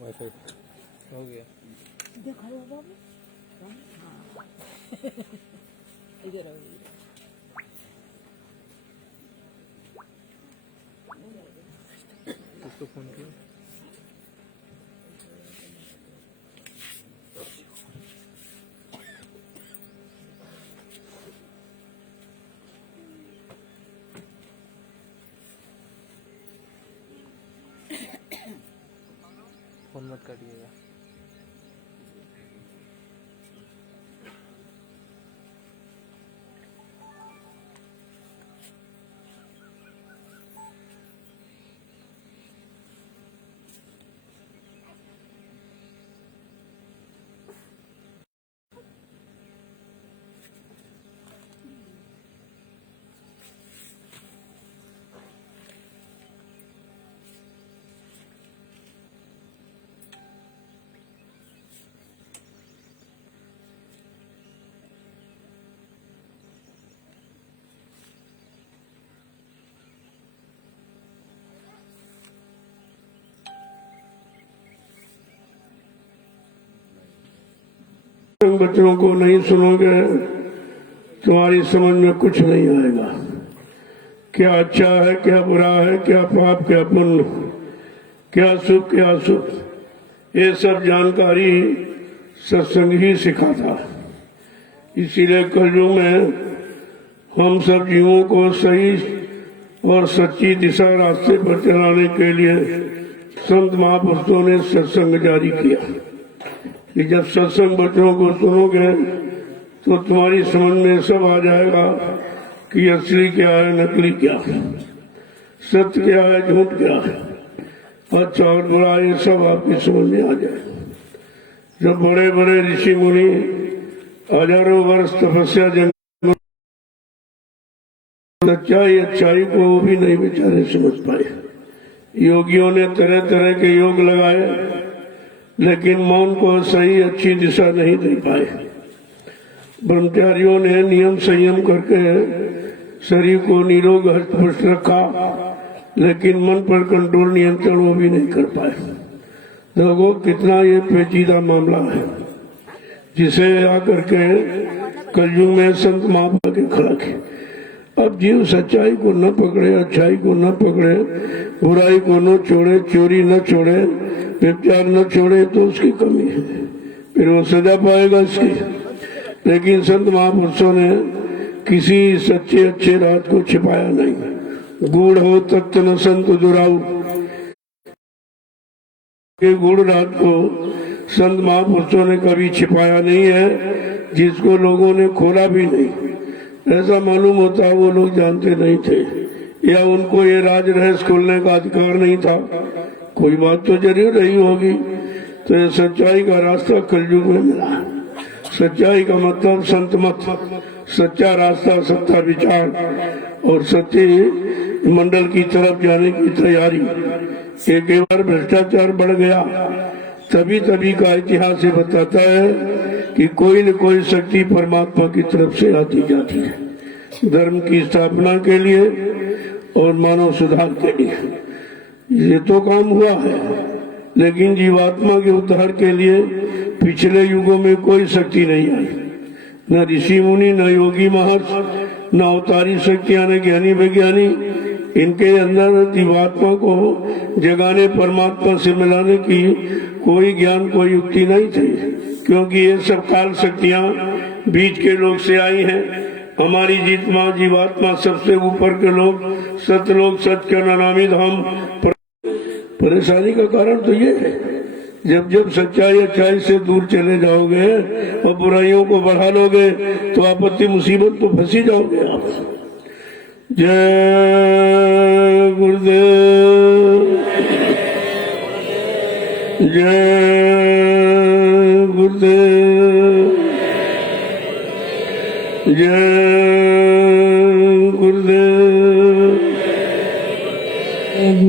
Wifi हो गया। देखो बाबू हाँ इधर आओ किसको फोन किया? फोन मत काटिएगा। बच्चों को नहीं सुनोगे तुम्हारी समझ में कुछ नहीं आएगा। क्या अच्छा है, क्या बुरा है, क्या पाप, क्या पुण्य, क्या सुख, क्या अशुभ, ये सब जानकारी सत्संग ही सिखाता। इसीलिए कलयुग में हम सब जीवों को सही और सच्ची दिशा रास्ते पर चलाने के लिए संत महापुरुषों ने सत्संग जारी किया कि जब सत्संग बच्चों को सुनोगे तो तुम्हारी समझ में सब आ जाएगा कि असली क्या है, नकली क्या है, सत्य क्या है, झूठ क्या है, अच्छा और बुरा, ये सब आपकी समझ में आ जाए। जब बड़े बड़े ऋषि मुनि हजारों वर्ष तपस्या जंगल सच्चाई अच्छाई को वो भी नहीं बेचारे समझ पाए। योगियों ने तरह तरह के योग लगाए लेकिन मन को सही अच्छी दिशा नहीं दे पाए। ब्रह्मचारियों ने नियम संयम करके शरीर को निरोग हष्ट पुष्ट रखा लेकिन मन पर कंट्रोल नियंत्रण वो भी नहीं कर पाए। देखो कितना ये पेचीदा मामला है जिसे आकर के कलयुग में संत महात्मा के खड़ा किया। अब जीव सच्चाई को न पकड़े, अच्छाई को न पकड़े, बुराई को न छोड़े, चोरी न छोड़े, व्यभिचार न छोड़े तो उसकी कमी है, फिर वो सजा पाएगा इसकी। लेकिन संत महापुरुषों ने किसी सच्चे अच्छे रात को छिपाया नहीं। गूढ़ हो तत्व न संत दुराऊ, के गूढ़ रात को संत महापुरुषों ने कभी छिपाया नहीं है, जिसको लोगों ने खोला भी नहीं। ऐसा मालूम होता है वो लोग जानते नहीं थे या उनको ये राज रहस्य खोलने का अधिकार नहीं था। कोई बात तो जरूर रही होगी। तो ये सच्चाई का रास्ता कलयुग में मिला। सच्चाई का मतलब संत मत, सच्चा रास्ता, सच्चा विचार और सच्चे मंडल की तरफ जाने की तैयारी। एक बार भ्रष्टाचार बढ़ गया तभी तभी का इतिहास ये बताता है कि कोई न कोई शक्ति परमात्मा की तरफ से आती जाती है धर्म की स्थापना के लिए और मानव सुधार के लिए। ये तो काम हुआ है लेकिन जीवात्मा के उद्धार के लिए पिछले युगों में कोई शक्ति नहीं आई। न ऋषि मुनि, न योगी महर्षि, न अवतारी शक्तियां, न ज्ञानी वैज्ञानी। इनके अंदर जीवात्मा को जगाने, परमात्मा से मिलाने की कोई ज्ञान, कोई युक्ति नहीं थी, क्योंकि ये सब काल शक्तियां बीच के लोग से आई हैं। हमारी जीवात्मा सबसे ऊपर के लोग, सतलोक, सच के नामी धाम। परेशानी का कारण तो ये है, जब जब सच्चाई अच्छाई से दूर चले जाओगे और बुराइयों को बढ़ा लोगे तो आपत्ति मुसीबत तो फंसी जाओगे आप। जय गुरुदेव, जय गुरुदेव, जय गुरुदेव,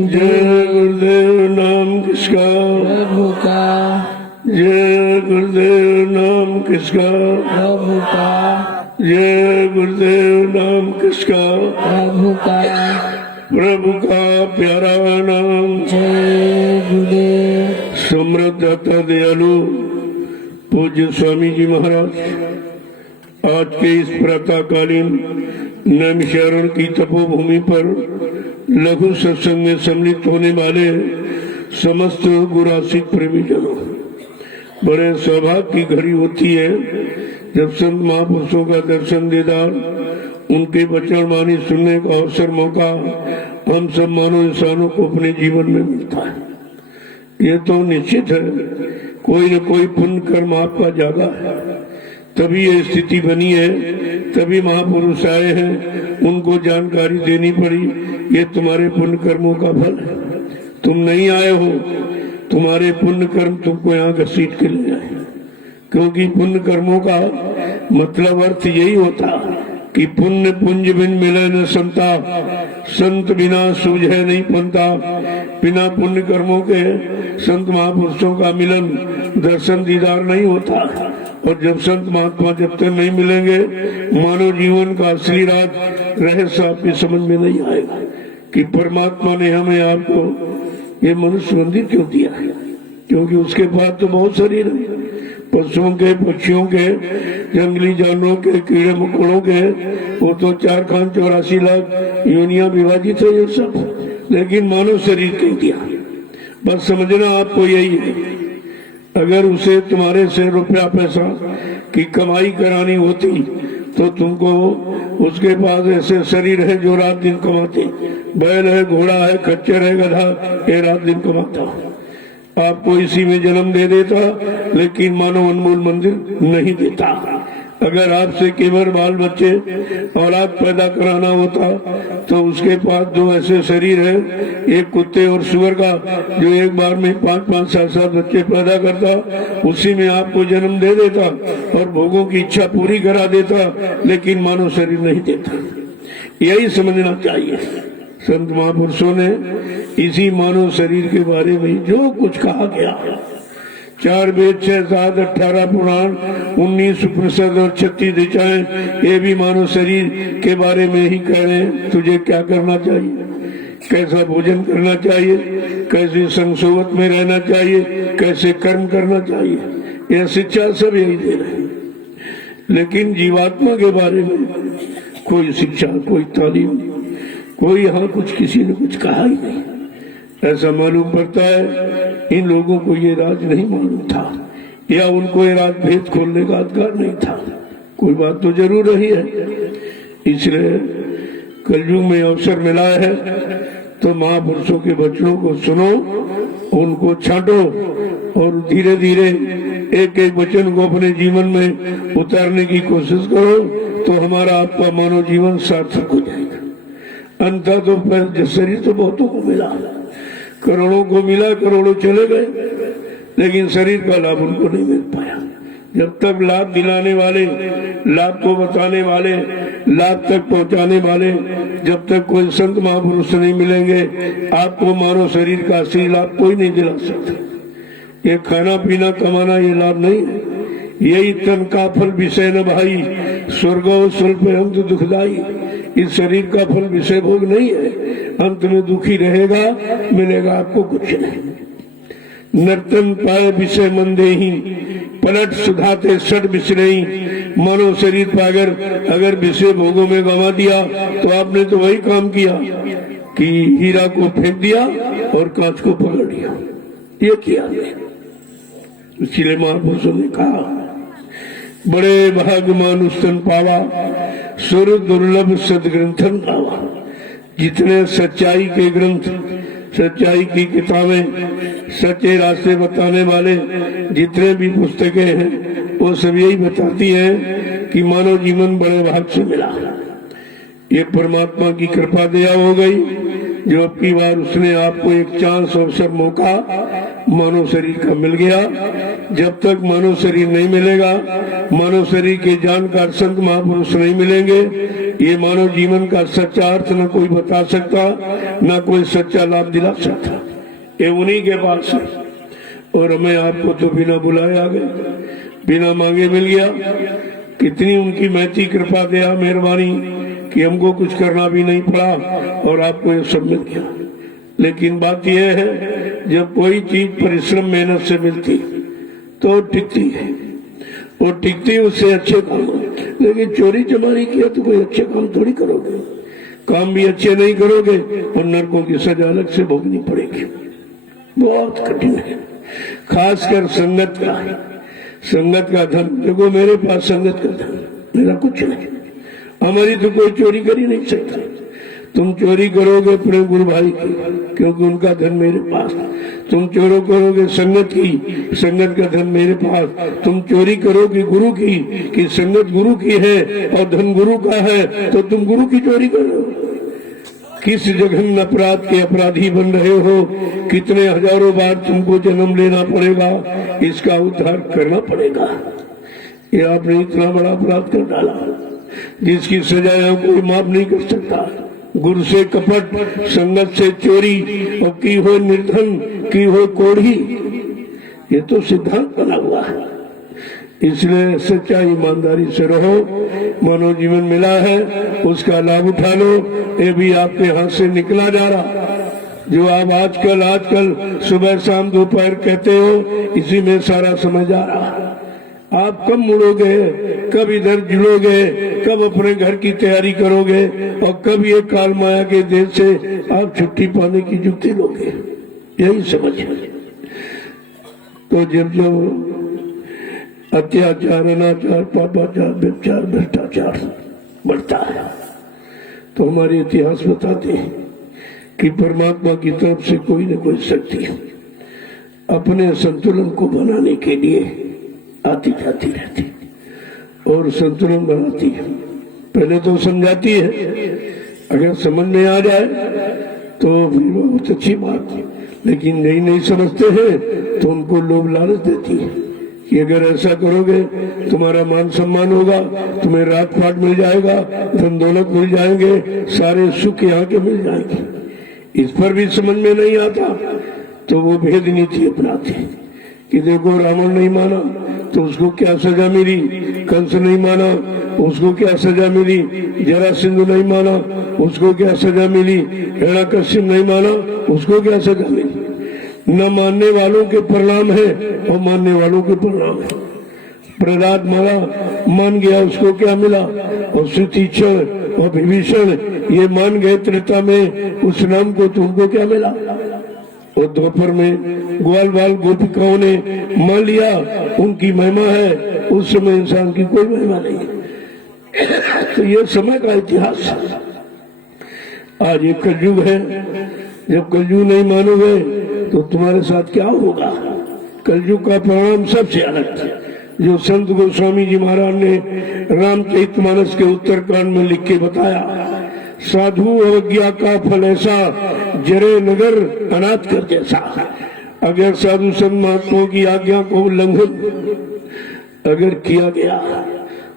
जय गुरुदेव। नाम किसका? प्रभु का। जय गुरुदेव। नाम किसका? प्रभु का। जय गुरुदेव। नाम किसका? प्रभु का। प्रभु का प्यारा नाम। जय गुरुदेव। समृद्ध दाता दयालु पूज्य स्वामी जी महाराज, आज के इस प्रातःकालीन नैमिषारण्य की तपोभूमि पर लघु सत्संग में सम्मिलित होने वाले समस्त गुरासिक प्रेमीजनों, बड़े सौभाग्य की घड़ी होती है जब संत महापुरुषों का दर्शन दीदार, उनके वचन वाणी सुनने का अवसर मौका हम सब मानव इंसानों को अपने जीवन में मिलता है। ये तो निश्चित है, कोई न कोई पुण्य कर्म आपका जागा है, तभी ये स्थिति बनी है, तभी महापुरुष आए हैं, उनको जानकारी देनी पड़ी। ये तुम्हारे पुण्य कर्मों का फल है, तुम नहीं आए हो, तुम्हारे पुण्य कर्म तुमको यहाँ घसीट के ले आए। क्योंकि पुण्य कर्मों का मतलब अर्थ यही होता कि पुण्य पुंज बिन मिले न संता, संत बिना सूझे नहीं पंता। बिना पुण्य कर्मों के संत महापुरुषों का मिलन, दर्शन दीदार नहीं होता। और जब संत महात्मा जब तक नहीं मिलेंगे, मानव जीवन का असली राज रहस्य आपकी समझ में नहीं आएगा कि परमात्मा ने हमें आपको ये मनुष्य मंदिर क्यों दिया है। क्योंकि उसके पास तो बहुत शरीर है, पशुओं के, पक्षियों के, जंगली जानवरों के, कीड़े मकोड़ों के, वो तो 4 खान 84 लाख योनियां विभाजित है ये सब, लेकिन मानव शरीर क्यों दिया। बस समझना आपको यही है, अगर उसे तुम्हारे से रुपया पैसा की कमाई करानी होती तो तुमको उसके पास ऐसे शरीर है जो रात दिन कमाते, बैल है, घोड़ा है, खच्चर है, गधा, ये रात दिन कमाता, आपको इसी में जन्म दे देता, लेकिन मानव अनमोल मंदिर नहीं देता। अगर आपसे केवल बाल बच्चे औलाद पैदा कराना होता तो उसके पास 2 ऐसे शरीर है, एक कुत्ते और सुअर का, जो एक बार में 5-5, 7-7 बच्चे पैदा करता, उसी में आपको जन्म दे देता और भोगों की इच्छा पूरी करा देता, लेकिन मानव शरीर नहीं देता। यही समझना चाहिए। संत महापुरुषों ने इसी मानव शरीर के बारे में जो कुछ कहा गया, 4 वेद, 6, 7, 18 पुराण, 19 उपनिषद और 36 ऋचाएं, ये भी मानव शरीर के बारे में ही कह रहे हैं। तुझे क्या करना चाहिए, कैसा भोजन करना चाहिए, कैसे संसोवत में रहना चाहिए, कैसे कर्म करना चाहिए, यह शिक्षा सब यही दे रहे हैं। लेकिन जीवात्मा के बारे में कोई शिक्षा, कोई तालीम, कोई यहाँ कुछ किसी ने कुछ कहा ही नहीं। ऐसा मालूम पड़ता है इन लोगों को ये राज नहीं मालूम था, या उनको ये राज भेद खोलने का अधिकार नहीं था। कोई बात तो जरूर रही है। इसलिए कलयुग में अवसर मिला है तो महापुरुषों के वचनों को सुनो, उनको छांटो और धीरे धीरे एक एक वचन को अपने जीवन में उतारने की कोशिश करो, तो हमारा आपका मानव जीवन सार्थक हो जाएगा। अंततः तो शरीर तो बहुतों को मिला, करोड़ों को मिला, करोड़ों चले गए, लेकिन शरीर का लाभ उनको नहीं मिल पाया। जब तक लाभ दिलाने वाले, लाभ को बताने वाले, लाभ तक पहुंचाने वाले, जब तक कोई संत महापुरुष नहीं मिलेंगे, आपको मानव शरीर का असली लाभ कोई नहीं दिला सकता। ये खाना पीना कमाना ये लाभ नहीं है, यही तन का फल विषय न भाई, स्वर्गो स्वल्प अंत दुखदाई। इस शरीर का फल विषय भोग नहीं है, अंत में दुखी रहेगा, मिलेगा आपको कुछ नहीं। नर्तन पाए विषय मंदे ही, पलट सुधाते सट बिसरई। मानव शरीर पागर अगर विषय भोगों में गंवा दिया तो आपने तो वही काम किया कि हीरा को फेंक दिया और कांच को पकड़ लिया, ये किया नहीं। इसलिए महापुरुषों ने कहा, बड़े भाग मानुष तन पावा, सुर दुर्लभ सदग्रंथन पावा। जितने सच्चाई के ग्रंथ, सच्चाई की किताबें, सच्चे रास्ते बताने वाले जितने भी पुस्तकें हैं, वो सब यही बताती हैं कि मानव जीवन बड़े भाग से मिला। ये परमात्मा की कृपा दया हो गई जो अब की बार उसने आपको एक चांस, अवसर, मौका मानव शरीर का मिल गया। जब तक मानव शरीर नहीं मिलेगा, मानव शरीर के जानकार संत महापुरुष नहीं मिलेंगे, ये मानव जीवन का सच्चा अर्थ न कोई बता सकता, न कोई सच्चा लाभ दिला सकता। ये उन्हीं के पास है। और हमें आपको तो बिना बुलाए आ गए, बिना मांगे मिल गया। कितनी उनकी महती कृपा दया मेहरबानी कि हमको कुछ करना भी नहीं पड़ा और आपको ये सब मिल गया। लेकिन बात यह है, जब कोई चीज परिश्रम मेहनत से मिलती तो टिकती है, वो टिकती उससे अच्छे काम। लेकिन चोरी चमारी किया तो कोई अच्छे काम थोड़ी करोगे, काम भी अच्छे नहीं करोगे और नरकों की सजा अलग से भोगनी पड़ेगी। बहुत कठिन है, खासकर संगत का धन। देखो मेरे पास संगत का धन, मेरा कुछ नहीं, हमारी तो कोई चोरी कर ही नहीं सकता। तुम चोरी करोगे अपने गुरु भाई की, क्योंकि उनका धन मेरे पास। तुम चोरी करोगे संगत की, संगत का धन मेरे पास। तुम चोरी करोगे गुरु की, कि संगत गुरु की है और धन गुरु का है, तो तुम गुरु की चोरी कर रहे हो। किस जघन्य अपराध के अपराधी बन रहे हो, कितने हजारों बार तुमको जन्म लेना पड़ेगा, इसका उद्धार करना पड़ेगा। ये आपने इतना बड़ा अपराध कर डाला जिसकी सजा कोई माफ नहीं कर सकता। गुरु से कपट, संगत से चोरी, और की हो निर्धन, की हो कोढ़ी, ये तो सिद्धांत बना हुआ है। इसलिए सच्चा ईमानदारी से रहो। मानव जीवन मिला है, उसका लाभ उठा लो। ये भी आपके हाथ से निकला जा रहा, जो आप आजकल सुबह शाम दोपहर कहते हो, इसी में सारा समय जा रहा। आप कब मुड़ोगे, कब इधर जुड़ोगे, कब अपने घर की तैयारी करोगे, और कब ये काल माया के देश से आप छुट्टी पाने की जुक्ति लोगे, यही समझ है। तो जब अत्याचार, अनाचार, पापाचार, व्यभिचार, भ्रष्टाचार बढ़ता है, तो हमारे इतिहास बताते हैं कि परमात्मा की तरफ से कोई न कोई शक्ति अपने संतुलन को बनाने के लिए आती जाती रहती और संतुलन बनाती है। पहले तो समझाती है, अगर समझ में आ जाए तो फिर बहुत अच्छी बात है, लेकिन नहीं समझते हैं तो उनको लोभ लालच देती है कि अगर ऐसा करोगे तुम्हारा मान सम्मान होगा, तुम्हें रात फाट मिल जाएगा, धन दौलत मिल जाएंगे, सारे सुख यहाँ के मिल जाएंगे। इस पर भी समझ में नहीं आता तो वो भेद नीति अपनाते कि देखो रावण नहीं माना तो उसको क्या सजा मिली, कंस नहीं माना उसको क्या सजा मिली, जरासंध नहीं माना उसको क्या सजा मिली, हिरण्यकश्यप नहीं माना उसको क्या सजा मिली। न मानने वालों के परिणाम है और मानने वालों के परिणाम है। प्रहलाद मारा, मान गया, उसको क्या मिला, और सुतीक्षण और विभीषण ये मान गए त्रेता में उस नाम को, तो उनको क्या मिला। और दोपहर में ग्वाल बाल गोपिकाओं ने मान लिया उनकी महिमा है, उस समय इंसान की कोई महिमा नहीं है। तो ये समय का इतिहास है। आज ये कलयुग है, जब कलयुग नहीं मानोगे तो तुम्हारे साथ क्या होगा। कलयुग का परिणाम सबसे अलग है, जो संत गोस्वामी जी महाराज ने रामचरितमानस के उत्तरकांड में लिख के बताया। साधु अवज्ञा का फल ऐसा, जरे नगर अनाथ कर जैसा। अगर साधु संत महात्माओं की आज्ञा को उल्लंघन अगर किया गया,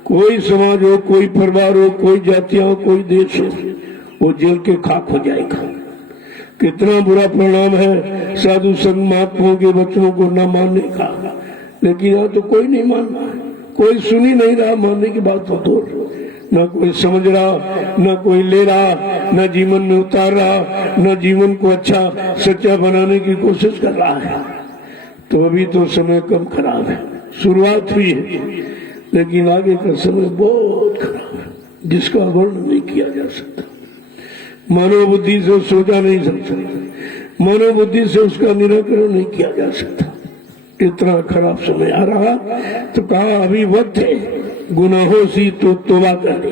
कोई समाज हो, कोई परिवार हो, कोई जातियां हो, कोई देश हो, वो जल के खाक हो जाएगा। कितना बुरा परिणाम है साधु संत महात्माओं के वचनों को न मानने का। लेकिन यहाँ तो कोई नहीं मान रहा, कोई सुन ही नहीं रहा, मानने की बात तो दूर। न कोई समझ रहा, न कोई ले रहा, न जीवन में उतार रहा, न जीवन को अच्छा सच्चा बनाने की कोशिश कर रहा है। तो अभी तो समय कम खराब है, शुरुआत हुई है, लेकिन आगे का समय बहुत खराब है, जिसका वर्णन नहीं किया जा सकता। मानव बुद्धि से सोचा नहीं जा सकता, मानव बुद्धि से उसका निराकरण नहीं किया जा सकता। इतना खराब समय आ रहा, तो कहा अभी वक्त है गुनाहों से तो तौबा कर ले।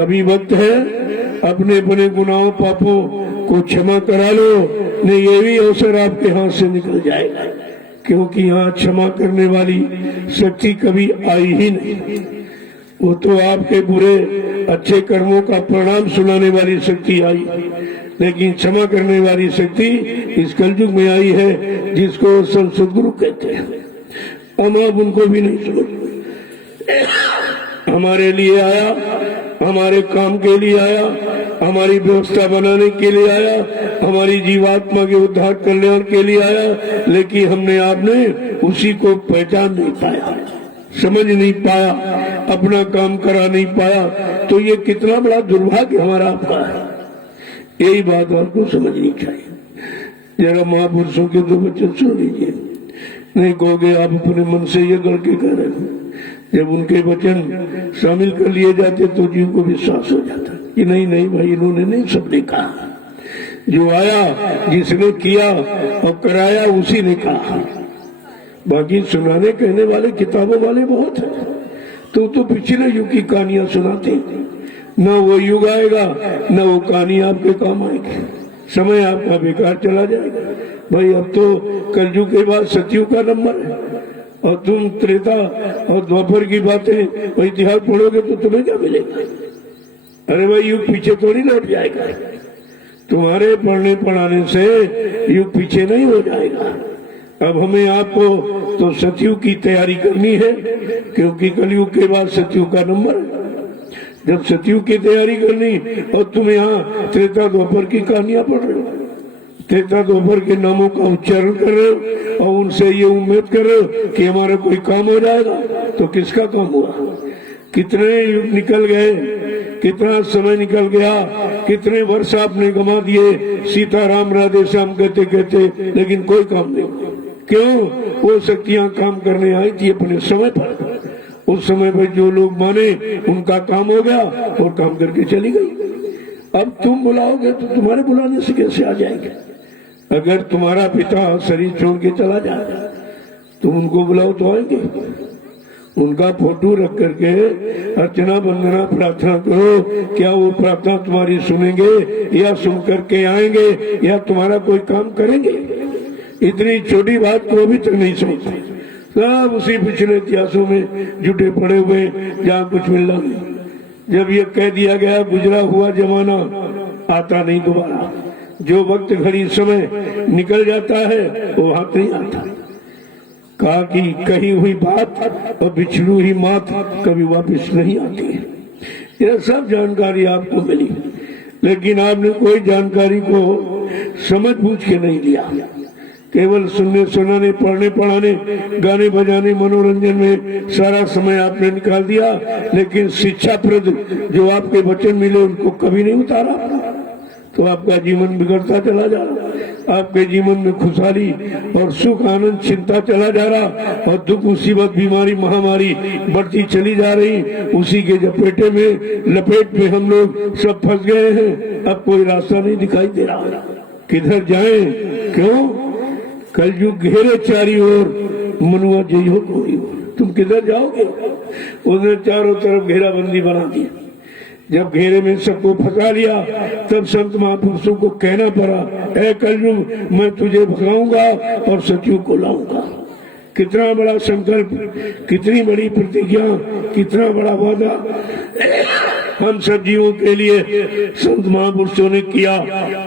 अभी वक्त है अपने अपने गुनाहों पापों को क्षमा करा लो, नहीं ये भी अवसर आपके हाथ से निकल जाएगा। क्योंकि यहाँ क्षमा करने वाली शक्ति कभी आई ही नहीं, वो तो आपके बुरे अच्छे कर्मों का परिणाम सुनाने वाली शक्ति आई। लेकिन क्षमा करने वाली शक्ति इस कलयुग में आई है, जिसको सदगुरु कहते हैं। हम अब उनको भी नहीं समझते। हमारे लिए आया, हमारे काम के लिए आया, हमारी व्यवस्था बनाने के लिए आया, हमारी जीवात्मा के उद्धार कल्याण के लिए आया, लेकिन हमने आपने उसी को पहचान नहीं पाया, समझ नहीं पाया, अपना काम करा नहीं पाया। तो ये कितना बड़ा दुर्भाग्य हमारा आपका है। यही बात आपको समझनी चाहिए। जरा महापुरुषों के दो वचन सुन लीजिए, नहीं कहोगे आप अपने मन से ये करके कह रहे हो। जब उनके वचन शामिल कर लिए जाते तो जीव को विश्वास हो जाता कि नहीं नहीं भाई, इन्होंने नहीं सबने कहा, जो आया जिसने किया और कराया उसी ने कहा। बाकी सुनाने कहने वाले किताबों वाले बहुत हैं, तो पिछले युग की कहानियां सुनाते, न वो युग आएगा न वो कहानी आपके काम आएगी, समय आपका बेकार चला जाएगा। भाई अब तो कलयुग के बाद सतयुग का नंबर है, और तुम त्रेता और द्वापर की बातें और इतिहास पढ़ोगे तो तुम्हें क्या मिलेगा? अरे भाई युग पीछे थोड़ी लौट जाएगा, तुम्हारे पढ़ने पढ़ाने से युग पीछे नहीं हो जाएगा। अब हमें आपको तो सतयुग की तैयारी करनी है, क्योंकि कलयुग के बाद सतयुग का नंबर है। जब सतयुग की तैयारी करनी और तुम यहाँ त्रेता द्वापर की कहानियां पढ़ रहे हो, त्रेता द्वापर के नामों का उच्चारण कर रहे हो और उनसे ये उम्मीद कर रहे हो कि हमारा कोई काम हो जाएगा, तो किसका काम हुआ? कितने युग निकल गए, कितना समय निकल गया, कितने वर्ष आपने गंवा दिए सीताराम राधे श्याम कहते कहते, लेकिन कोई काम नहीं। क्यों? वो शक्तियां काम करने आई थी अपने समय पर, उस समय पर जो लोग माने उनका काम हो गया और काम करके चली गई। अब तुम बुलाओगे तो तुम्हारे बुलाने से कैसे आ जाएंगे? अगर तुम्हारा पिता शरीर छोड़ के चला जाए तुम उनको बुलाओ तो आएंगे? उनका फोटो रख करके अर्चना वंदना प्रार्थना करो, क्या वो प्रार्थना तुम्हारी सुनेंगे या सुन करके आएंगे या तुम्हारा कोई काम करेंगे? इतनी छोटी बात को अभी तक नहीं समझते, सब उसी पिछले इतिहासों में जुटे पड़े हुए जहाँ कुछ मिलना नहीं। जब ये कह दिया गया गुजरा हुआ जमाना आता नहीं दोबारा, जो वक्त घड़ी समय निकल जाता है वो हाथ नहीं आता। कहा कि कही हुई बात और बिछड़ी हुई मात कभी वापस नहीं आती है। यह सब जानकारी आपको मिली, लेकिन आपने कोई जानकारी को समझ बूझ के नहीं लिया। केवल सुनने सुनाने पढ़ने पढ़ाने गाने बजाने मनोरंजन में सारा समय आपने निकाल दिया, लेकिन शिक्षाप्रद जो आपके वचन मिले उनको कभी नहीं उतारा। तो आपका जीवन बिगड़ता चला जा रहा, आपके जीवन में खुशहाली और सुख आनंद चिंता चला जा रहा, और दुख मुसीबत बीमारी महामारी बढ़ती चली जा रही। उसी के लपेटे में लपेट में हम लोग सब फंस गए हैं। अब कोई रास्ता नहीं दिखाई दे रहा, किधर जाएं? क्यों? कलयुग घेरे चारी ओर, मनुआ जई हो कोई ओर। तुम किधर जाओगे? उसने चारों तरफ घेराबंदी बना दी। जब घेरे में सबको फंसा लिया तब संत महापुरुषों को कहना पड़ा, ऐ कलयुग मैं तुझे भगाऊंगा और सतयुग को लाऊंगा। कितना बड़ा संकल्प, कितनी बड़ी प्रतिज्ञा, कितना बड़ा वादा हम सब जीवों के लिए संत महापुरुषों ने किया,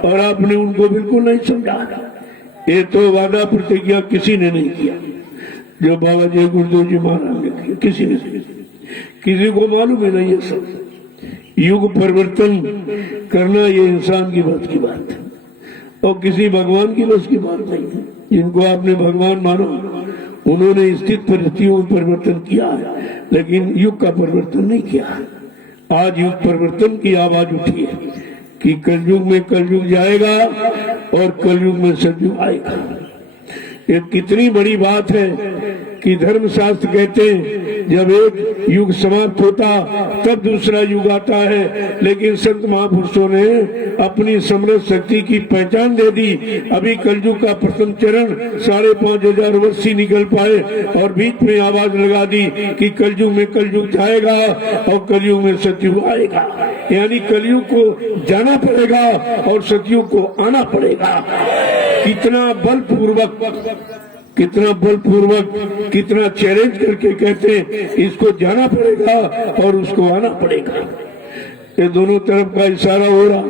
और आपने उनको बिल्कुल नहीं समझा। ये तो वादा प्रतिज्ञा किसी ने नहीं किया, जो बाबा जय गुरुदेव जी महाराज ने किया, किसी ने नहीं। किसी को मालूम ही नहीं है सब। युग परिवर्तन करना ये इंसान की बस की बात है, और किसी भगवान की बस की बात नहीं है। जिनको आपने भगवान माना उन्होंने स्थित परिस्थितियों में परिवर्तन किया है, लेकिन युग का परिवर्तन नहीं किया। आज युग परिवर्तन की आवाज उठी है कि कलयुग में कलयुग जाएगा और कलयुग में सतयुग आएगा। ये कितनी बड़ी बात है कि धर्मशास्त्र कहते हैं जब एक युग समाप्त होता तब दूसरा युग आता है, लेकिन संत महापुरुषों ने अपनी समृद्ध शक्ति की पहचान दे दी। अभी कलयुग का प्रथम चरण 5,500 वर्ष ही निकल पाए और बीच में आवाज लगा दी कि कलयुग में कलयुग जाएगा और कलयुग में सतयुग आएगा। यानी कलयुग को जाना पड़ेगा और सतयुग को आना पड़ेगा। कितना बलपूर्वक कितना चैलेंज करके कहते हैं इसको जाना पड़ेगा और उसको आना पड़ेगा। ये दोनों तरफ का इशारा हो रहा,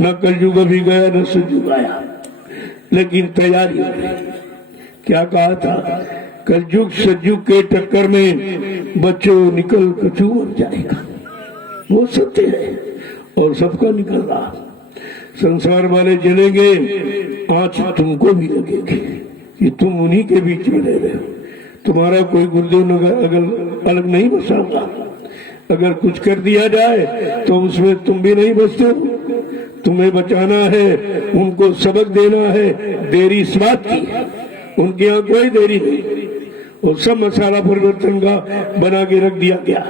न कलयुग अभी गया न सतयुग आया, लेकिन तैयारी हो रही। क्या कहा था? कलयुग सतयुग के टक्कर में बच्चों निकल कछू मर जाएगा। वो सत्य है और सबका निकल रहा। संसार वाले जलेंगे, आज तुमको भी लगेगी कि तुम उन्हीं के बीच में रह रहे हो। तुम्हारा कोई गुरुदेव अगर अलग नहीं बसा होगा। अगर कुछ कर दिया जाए तो उसमें तुम भी नहीं बसते हो, तुम्हें बचाना है, उनको सबक देना है, देरी इस बात की, उनके यहाँ कोई देरी नहीं। और सब मसाला परिवर्तन का बना के रख दिया गया।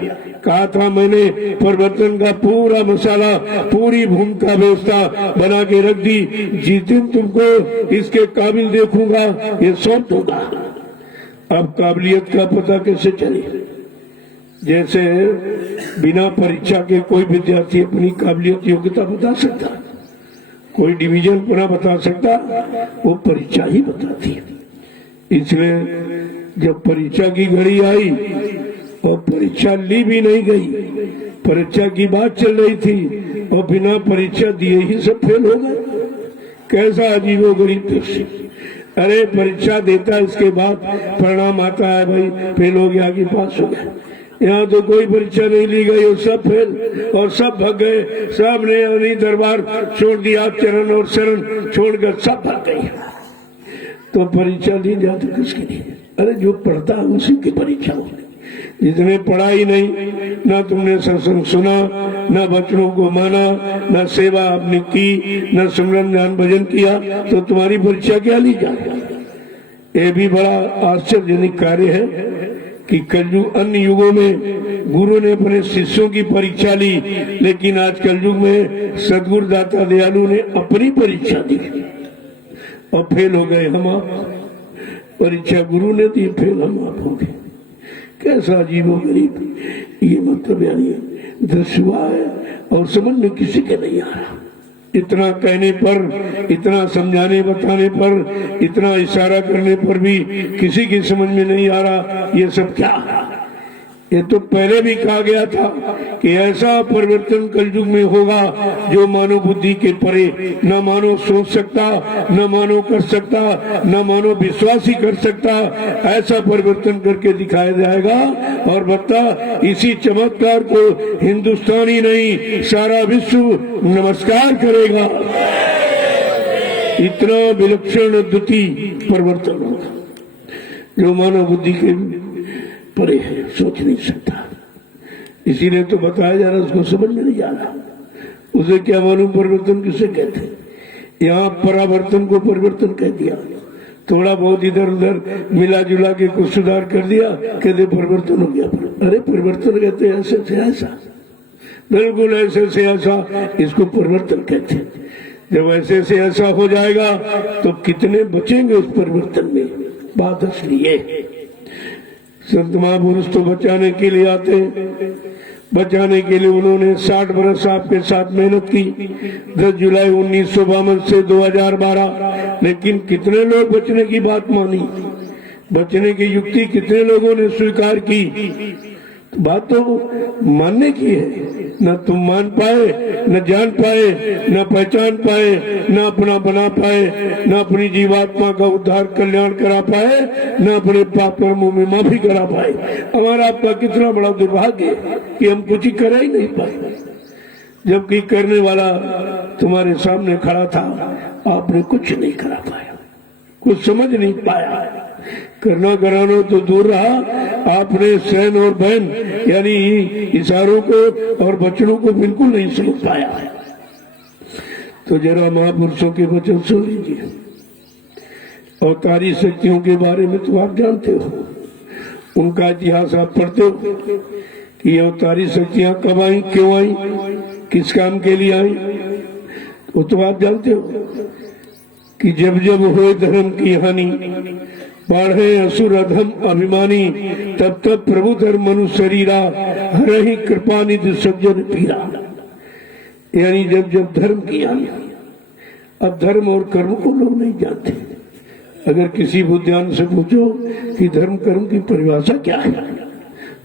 कहा था मैंने, परिवर्तन का पूरा मसाला, पूरी भूमिका व्यवस्था बना के रख दी। जिस दिन तुमको इसके काबिल देखूंगा ये सौंप दूंगा। अब काबिलियत का पता कैसे चले? जैसे बिना परीक्षा के कोई विद्यार्थी अपनी काबिलियत योग्यता बता सकता, कोई डिवीजन पूरा बता सकता, वो परीक्षा ही बताती है। इसलिए जब परीक्षा की घड़ी आई और परीक्षा ली भी नहीं गई, परीक्षा की बात चल रही थी और बिना परीक्षा दिए ही सब फेल हो गए। कैसा अजीबोगरीब दृश्य। अरे परीक्षा देता, इसके बाद परिणाम आता है, भाई फेल हो गया कि पास हो गया। यहाँ तो कोई परीक्षा नहीं ली गई और सब फेल और सब भाग गए। सब ने अपनी दरबार छोड़ दिया, चरण और शरण छोड़कर सब भाग गए। तो परीक्षा ली जाती किसके लिए? अरे जो पढ़ता है उसी की परीक्षा होगी। जितने पढ़ा ही नहीं, ना तुमने सत्संग सुना, ना बच्चों को माना, ना सेवा आपने की, ना सिमरन ध्यान भजन किया, तो तुम्हारी परीक्षा क्या ली जाए? ये भी बड़ा आश्चर्यजनक कार्य है कि कलयुग, अन्य युगों में गुरु ने अपने शिष्यों की परीक्षा ली, लेकिन आज कलयुग में सदगुरु दाता दयालु ने अपनी परीक्षा दी और फेल हो गए हम आप। परीक्षा गुरु ने दी, फेल हम आप हो गए। कैसा अजीबोगरीब ये मतलब यानी दृश्य हुआ है और समझ में किसी के नहीं आ रहा। इतना कहने पर, इतना समझाने बताने पर, इतना इशारा करने पर भी किसी की समझ में नहीं आ रहा ये सब क्या है। ये तो पहले भी कहा गया था कि ऐसा परिवर्तन कलयुग में होगा जो मानव बुद्धि के परे, न मानव सोच सकता, न मानव कर सकता, न मानव विश्वास ही कर सकता। ऐसा परिवर्तन करके दिखाया जाएगा और बता, इसी चमत्कार को हिंदुस्तान ही नहीं सारा विश्व नमस्कार करेगा। इतना विलक्षण अद्वितीय परिवर्तन होगा जो मानव बुद्धि के परे है, सोच नहीं सकता। इसीलिए तो बताया जा रहा, उसको समझ में नहीं आ रहा। उसे क्या मालूम परिवर्तन किसे कहते हैं। यहाँ परावर्तन को परिवर्तन कह दिया, थोड़ा बहुत इधर उधर मिला जुला के कुछ सुधार कर दिया, कहते परिवर्तन हो गया। अरे परिवर्तन कहते ऐसे से ऐसा, बिल्कुल ऐसे से ऐसा, इसको परिवर्तन कहते हैं। जब ऐसे से ऐसा हो जाएगा तो कितने बचेंगे उस परिवर्तन में? बात असली है। संत महापुरुष तो बचाने के लिए आते हैं, बचाने के लिए उन्होंने 60 बरस आपके साथ मेहनत की। 10 जुलाई 1952 से 2012, लेकिन कितने लोग बचने की बात मानी, बचने की युक्ति कितने लोगों ने स्वीकार की? बात तो मानने की है, न तुम मान पाए, न जान पाए, न पहचान पाए, न अपना बना पाए, न अपनी जीवात्मा का उद्धार कल्याण करा पाए, न अपने पाप कर्मों में माफी करा पाए। हमारा आपका कितना बड़ा दुर्भाग्य है कि हम कुछ ही कर ही नहीं पाए, जबकि करने वाला तुम्हारे सामने खड़ा था। आपने कुछ नहीं करा पाया, कुछ समझ नहीं पाया। करना कराना तो दूर रहा, आपने सहन और बहन यानी इशारों को और वचनों को बिल्कुल नहीं समझ पाया। तो जरा महापुरुषों के वचन सुन लीजिए। अवतारी शक्तियों के बारे में तो आप जानते हो, उनका इतिहास आप पढ़ते हो कि अवतारी शक्तियां कब आई, क्यों आई, किस काम के लिए आई, वो तो आप जानते हो कि जब जब हो धर्म की हानि, बाढ़े असुर अधम अभिमानी, तब तब प्रभु धर्म मनु शरीरा, हरहि कृपा निधि सज्जन पीरा। यानी जब जब धर्म की हानि। अब धर्म और कर्म को लोग नहीं जानते। अगर किसी बुद्धिमान से पूछो कि धर्म कर्म की परिभाषा क्या है,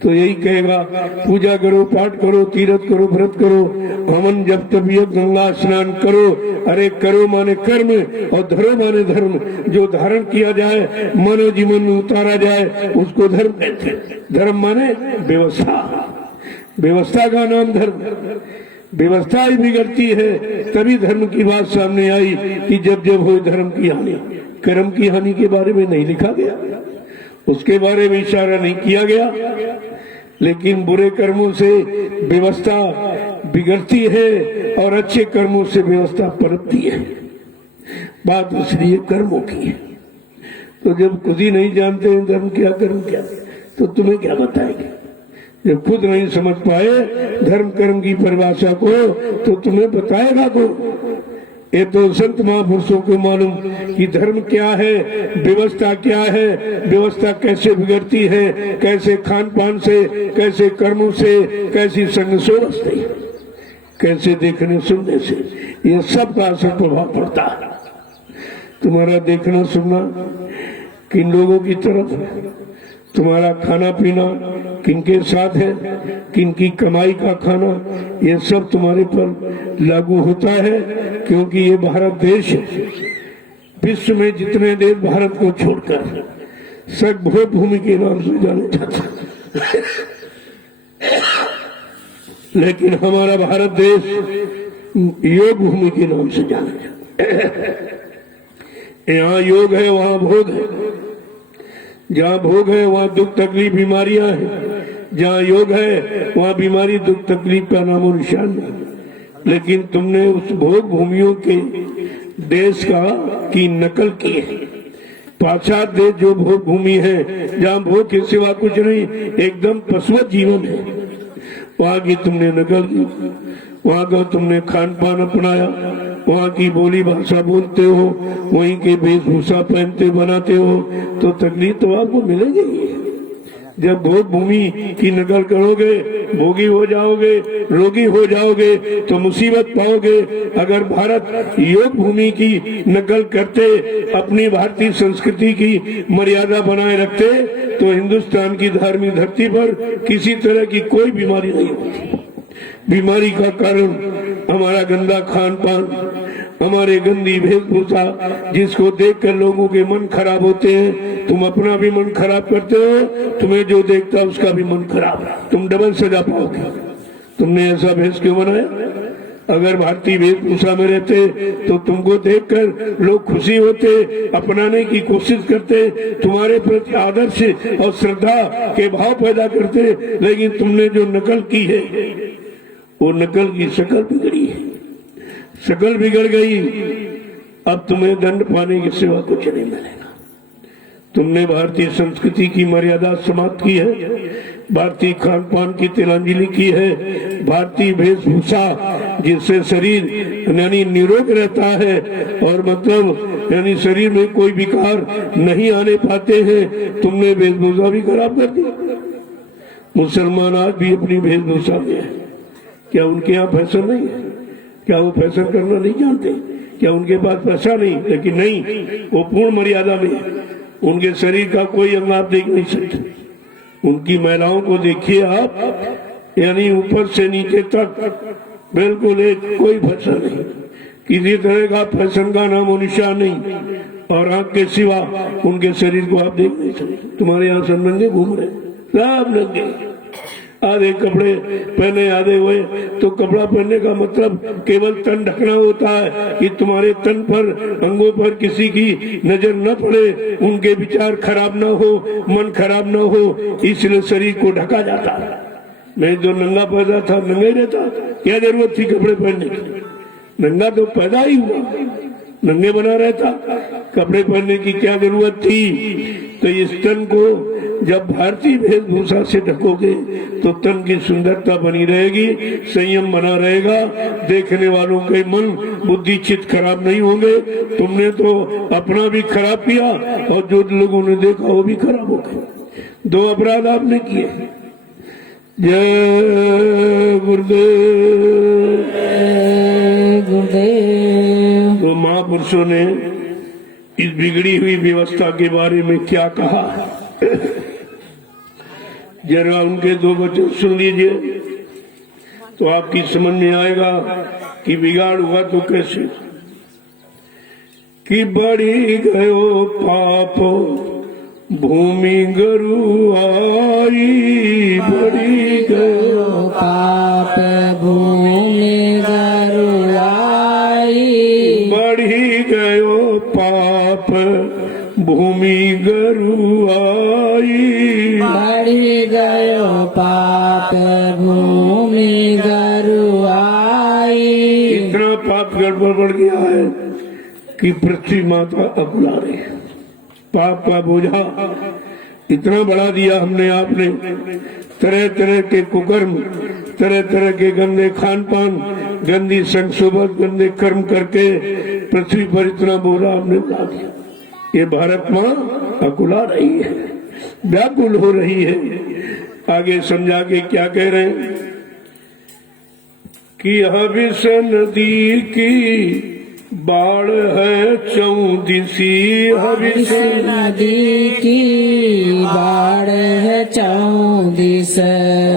तो यही कहेगा पूजा करो, पाठ करो, तीर्थ करो, व्रत करो, हवन जब तब यज्ञ गंगा स्नान करो। अरे करो माने कर्म और धरो माने धर्म। जो धारण किया जाए, मानव जीवन में उतारा जाए, उसको धर्म कहते हैं। धर्म माने व्यवस्था, व्यवस्था का नाम धर्म। व्यवस्था ही बिगड़ती है, तभी धर्म की बात सामने आई कि जब जब हो धर्म की हानि। कर्म की हानि के बारे में नहीं लिखा गया, उसके बारे में इशारा नहीं किया गया, लेकिन बुरे कर्मों से व्यवस्था बिगड़ती है और अच्छे कर्मों से व्यवस्था पलटती है। बात इसलिए कर्मों की है। तो जब खुद ही नहीं जानते हैं धर्म क्या कर्म क्या, तो तुम्हें क्या बताएंगे? जब खुद नहीं समझ पाए धर्म कर्म की परिभाषा को, तो तुम्हें बताएगा कौन? ये तो संत महापुरुषों को मालूम कि धर्म क्या है, व्यवस्था क्या है, व्यवस्था कैसे बिगड़ती है, कैसे खान पान से, कैसे कर्मों से, कैसी संग सोच से, कैसे देखने सुनने से, ये सब का असर प्रभाव पड़ता है। तुम्हारा देखना सुनना किन लोगों की तरफ है, तुम्हारा खाना पीना किनके साथ है, किनकी कमाई का खाना, ये सब तुम्हारे पर लागू होता है। क्योंकि ये भारत देश है। विश्व में जितने देश भारत को छोड़कर सब भोग भूमि के नाम से जाने जाते हैं, लेकिन हमारा भारत देश योग भूमि के नाम से जाना जाता है। यहाँ योग है, वहाँ भोग है। जहाँ भोग है वहाँ दुख तकलीफ बीमारियां हैं। जहाँ योग है वहाँ बीमारी दुख तकलीफ का नामो निशान नहीं। लेकिन तुमने उस भोग भूमियों के देश की नकल की है। पाश्चात्य देश जो भोग भूमि है, जहाँ भोग के सिवा कुछ नहीं, एकदम पशुवत जीवन है, वहाँ की तुमने नकल की। वहाँ का तुमने खान पान अपनाया, वहाँ की बोली भाषा बोलते हो, वहीं के वेशभूषा पहनते बनाते हो, तो तकलीफ तो आपको मिलेगी। जब भोग भूमि की नकल करोगे, भोगी हो जाओगे, रोगी हो जाओगे, तो मुसीबत पाओगे। अगर भारत योग भूमि की नकल करते, अपनी भारतीय संस्कृति की मर्यादा बनाए रखते, तो हिंदुस्तान की धार्मिक धरती पर किसी तरह की कोई बीमारी नहीं होती। बीमारी का कारण हमारा गंदा खान पान, हमारे गंदी वेशभूषा, जिसको देखकर लोगों के मन खराब होते हैं। तुम अपना भी मन खराब करते हो, तुम्हें जो देखता है उसका भी मन खराब, तुम डबल सजा पाओगे। तुमने ऐसा भेष क्यों बनाया? अगर भारतीय वेशभूषा में रहते तो तुमको देखकर लोग खुशी होते, अपनाने की कोशिश करते, तुम्हारे प्रति आदर्श और श्रद्धा के भाव पैदा करते। लेकिन तुमने जो नकल की है, वो नकल की शकल बिगड़ी है, शकल बिगड़ गई। अब तुम्हें दंड पाने के सिवा कुछ नहीं मिलेगा। तुमने भारतीय संस्कृति की मर्यादा समाप्त की है, भारतीय खान पान की तिलांजलि की है, भारतीय वेशभूषा जिससे शरीर यानी निरोग रहता है, और मतलब यानी शरीर में कोई विकार नहीं आने पाते हैं, तुमने वेशभूषा भी खराब कर दी। मुसलमान आज भी अपनी वेशभूषा में है। क्या उनके यहाँ फैशन नहीं है? क्या वो फैशन करना नहीं जानते? क्या उनके पास पैसा नहीं? लेकिन नहीं, वो पूर्ण मर्यादा में है। उनके शरीर का कोई अंग आप देख नहीं सकते। उनकी महिलाओं को देखिए आप, यानी ऊपर से नीचे तक बिल्कुल एक कोई फैशन नहीं, किसी तरह का फैशन का नामो निशान नहीं, और आंख के सिवा उनके शरीर को आप देख नहीं सकते। तुम्हारे यहाँ सब नंगे घूम रहे, सब नंगे, आधे कपड़े पहने आधे हुए। तो कपड़ा पहनने का मतलब केवल तन ढकना होता है कि तुम्हारे तन पर, अंगों पर किसी की नजर न पड़े, उनके विचार खराब न हो, मन खराब न हो, इसलिए शरीर को ढका जाता है। मैं जो नंगा पैदा था नंगा ही रहता, क्या जरूरत थी कपड़े पहनने की? नंगा तो पैदा ही हुआ, नंगे बना रहता, कपड़े पहनने की क्या जरूरत थी? तो इस तन को जब भारतीय वेशभूषा से ढकोगे तो तन की सुंदरता बनी रहेगी, संयम बना रहेगा, देखने वालों के मन बुद्धि चित्त खराब नहीं होंगे। तुमने तो अपना भी खराब किया और जो लोगों ने देखा वो भी खराब हो गए। दो अपराध आपने किए। जय गुरुदेव। गुरुदेव। तो महापुरुषों ने इस बिगड़ी हुई व्यवस्था के बारे में क्या कहा, जरा उनके दो वचन सुन लीजिए तो आपकी समझ में आएगा कि बिगाड़ हुआ तो कैसे। कि बढ़ी गयो पाप भूमि गरुआई, बढ़ी गयो पाप भूमि गरुआई, बढ़ी गयो पाप भूमि गरुआई, बढ़ी गयो पाप भूमि गरुआई। पर बढ़ गया है कि पृथ्वी माता अकुला रही है। पाप का बोझा इतना बढ़ा दिया हमने आपने, तरह तरह के कुकर्म, तरह तरह के गंदे खान पान, गंदी संग सोबत, गंदे कर्म करके पृथ्वी पर इतना बोझा हमने बढ़ा दिया। ये भारत माँ अकुला रही है, व्याकुल हो रही है। आगे समझा के क्या कह रहे हैं कि हविष नदी की बाढ़ है चौदिसी, हविष नदी की बाढ़ है चौदिस,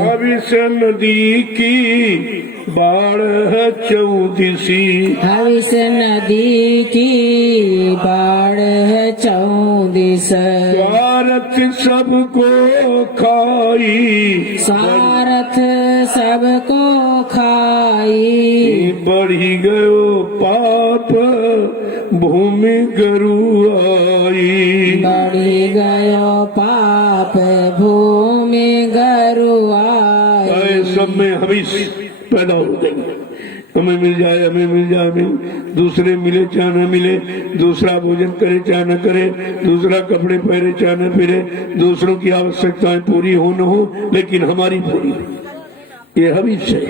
हविष नदी की बाढ़ है चौदिसी, हविष नदी की बाढ़ है चौदिस, स्वार्थ सबको खाई, सारथ सबको खाई, बढ़ी गयो पाप भूमि गरुआई, बढ़ी गयो पाप भूमि गरुआई। सब में हविष पैदा हो गई, हमें मिल जाए, हमें मिल जाए, हमें दूसरे मिले चाहे न मिले, दूसरा भोजन करे चाहे न करे, दूसरा कपड़े पहने चाहे न पहने, दूसरों की आवश्यकताएं पूरी हो न हो, लेकिन हमारी पूरी हो, ये हविष है।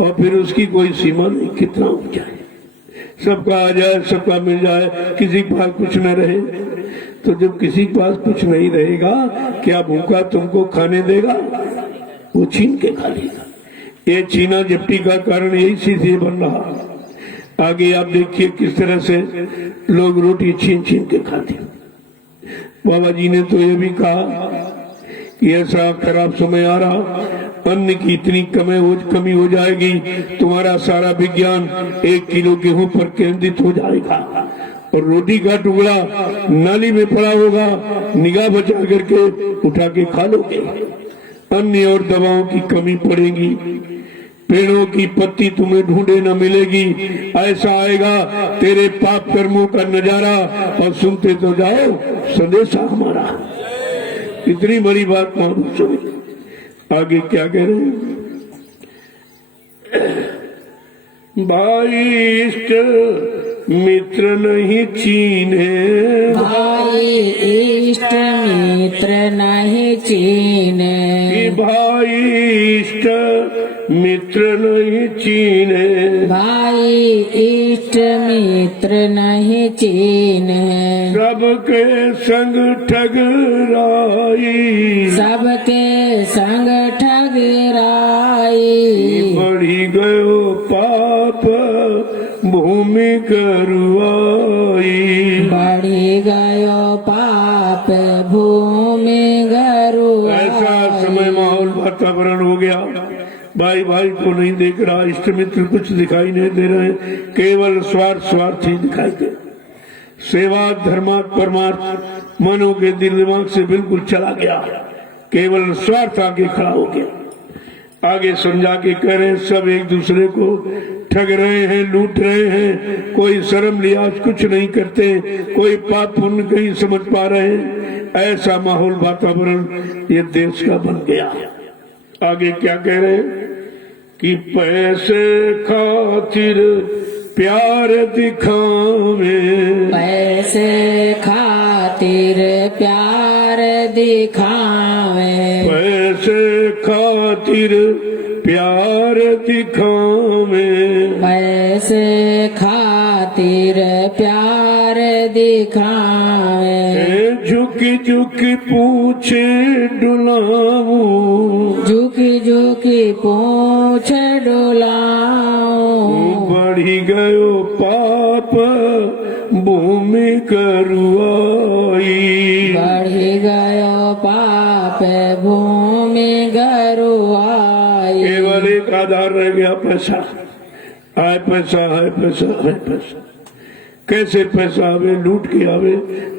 और फिर उसकी कोई सीमा नहीं, कितना हो जाए, सबका आ जाए, सबका मिल जाए, किसी के पास कुछ न रहे। तो जब किसी के पास कुछ नहीं रहेगा, क्या भूखा तुमको खाने देगा? वो छीन के खा लेगा। ये छीना झपटी का कारण यही सीधे बन रहा। आगे आप देखिए किस तरह से लोग रोटी छीन छीन के खाते। बाबा जी ने तो ये भी कहा कि ऐसा खराब समय आ रहा, अन्न की इतनी कमी हो जाएगी, तुम्हारा सारा विज्ञान 1 किलो गेहूं पर केंद्रित हो जाएगा और रोटी का टुकड़ा नाली में पड़ा होगा, निगाह बचा करके उठा के खा लोगे। अन्य और दवाओं की कमी पड़ेगी, पेड़ों की पत्ती तुम्हें ढूंढे न मिलेगी। ऐसा आएगा तेरे पाप कर्मों का नजारा, और सुनते तो जाओ संदेशा हमारा। इतनी बड़ी बात मालूम सुनी। आगे क्या कह रहे हैं? भाई इष्ट मित्र नहीं चीने, भाई इष्ट मित्र नहीं चीने, भाई इष्ट मित्र नहीं चीने, भाई इष्ट मित्र नहीं चीने, सबके संग ठगराई, सबके संग ठगराई, बढ़ी गयो पाप भूमि गरुआई, बढ़ी गयो पाप भूमि गरुआई। ऐसा समय माहौल वातावरण हो गया, भाई भाई को नहीं देख रहा, इष्ट मित्र कुछ दिखाई नहीं दे रहे, केवल स्वार्थ ही दिखाई दे। सेवा धर्मार्थ परमार्थ मनो के दिल दिमाग से बिल्कुल चला गया, केवल स्वार्थ आगे खड़ा हो गया। आगे समझा के कह रहे हैं सब एक दूसरे को ठग रहे हैं, लूट रहे हैं, कोई शर्म लिहाज कुछ नहीं करते, कोई पाप पुण्य नहीं समझ पा रहे हैं। ऐसा माहौल वातावरण ये देश का बन गया। आगे क्या कह रहे हैं कि पैसे खातिर प्यार दिखावे, पैसे खातिर प्यार दिखावे, पैसे खातिर प्यार दिखावे, पैसे खातिर प्यार दिखावे, झुकी झुकी पूछे डुलाऊं, झुकी झुकी पूछ डुलाऊं, बढ़ी गयो पाप भूमि गरुआई, बढ़ी गयो पाप भूमि गरुआई। केवल एक आधार रह गया, पैसा है, पैसा है, पैसा है, पैसा। कैसे पैसा आवे? लूट के आवे,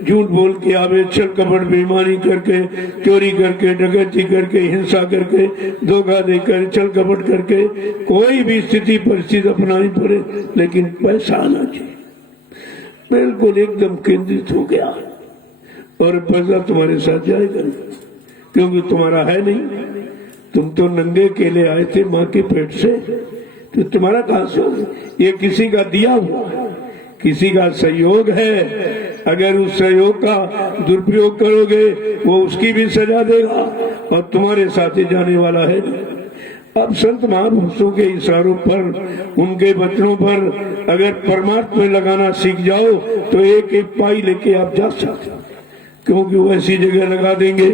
झूठ बोल के आवे, छल कपट बेईमानी करके, चोरी करके, डकैती करके, हिंसा करके, धोखा देकर, छल कपट करके, कोई भी स्थिति परिस्थिति अपनानी पड़े, लेकिन पैसा आना चाहिए। बिल्कुल एकदम केंद्रित हो गया, और पैसा तुम्हारे साथ जाएगा नहीं, क्योंकि तुम्हारा है नहीं। तुम तो नंगे केले आए थे माँ के पेट से, तो तुम्हारा कहां से होगा? ये किसी का दिया हुआ है, किसी का सहयोग है। अगर उस सहयोग का दुरुपयोग करोगे वो उसकी भी सजा देगा और तुम्हारे साथ ही जाने वाला है। अब संत महापुरुषों के इशारों पर, उनके वचनों पर अगर परमार्थ में लगाना सीख जाओ तो एक एक पाई लेके आप जा सकते, क्योंकि वो ऐसी जगह लगा देंगे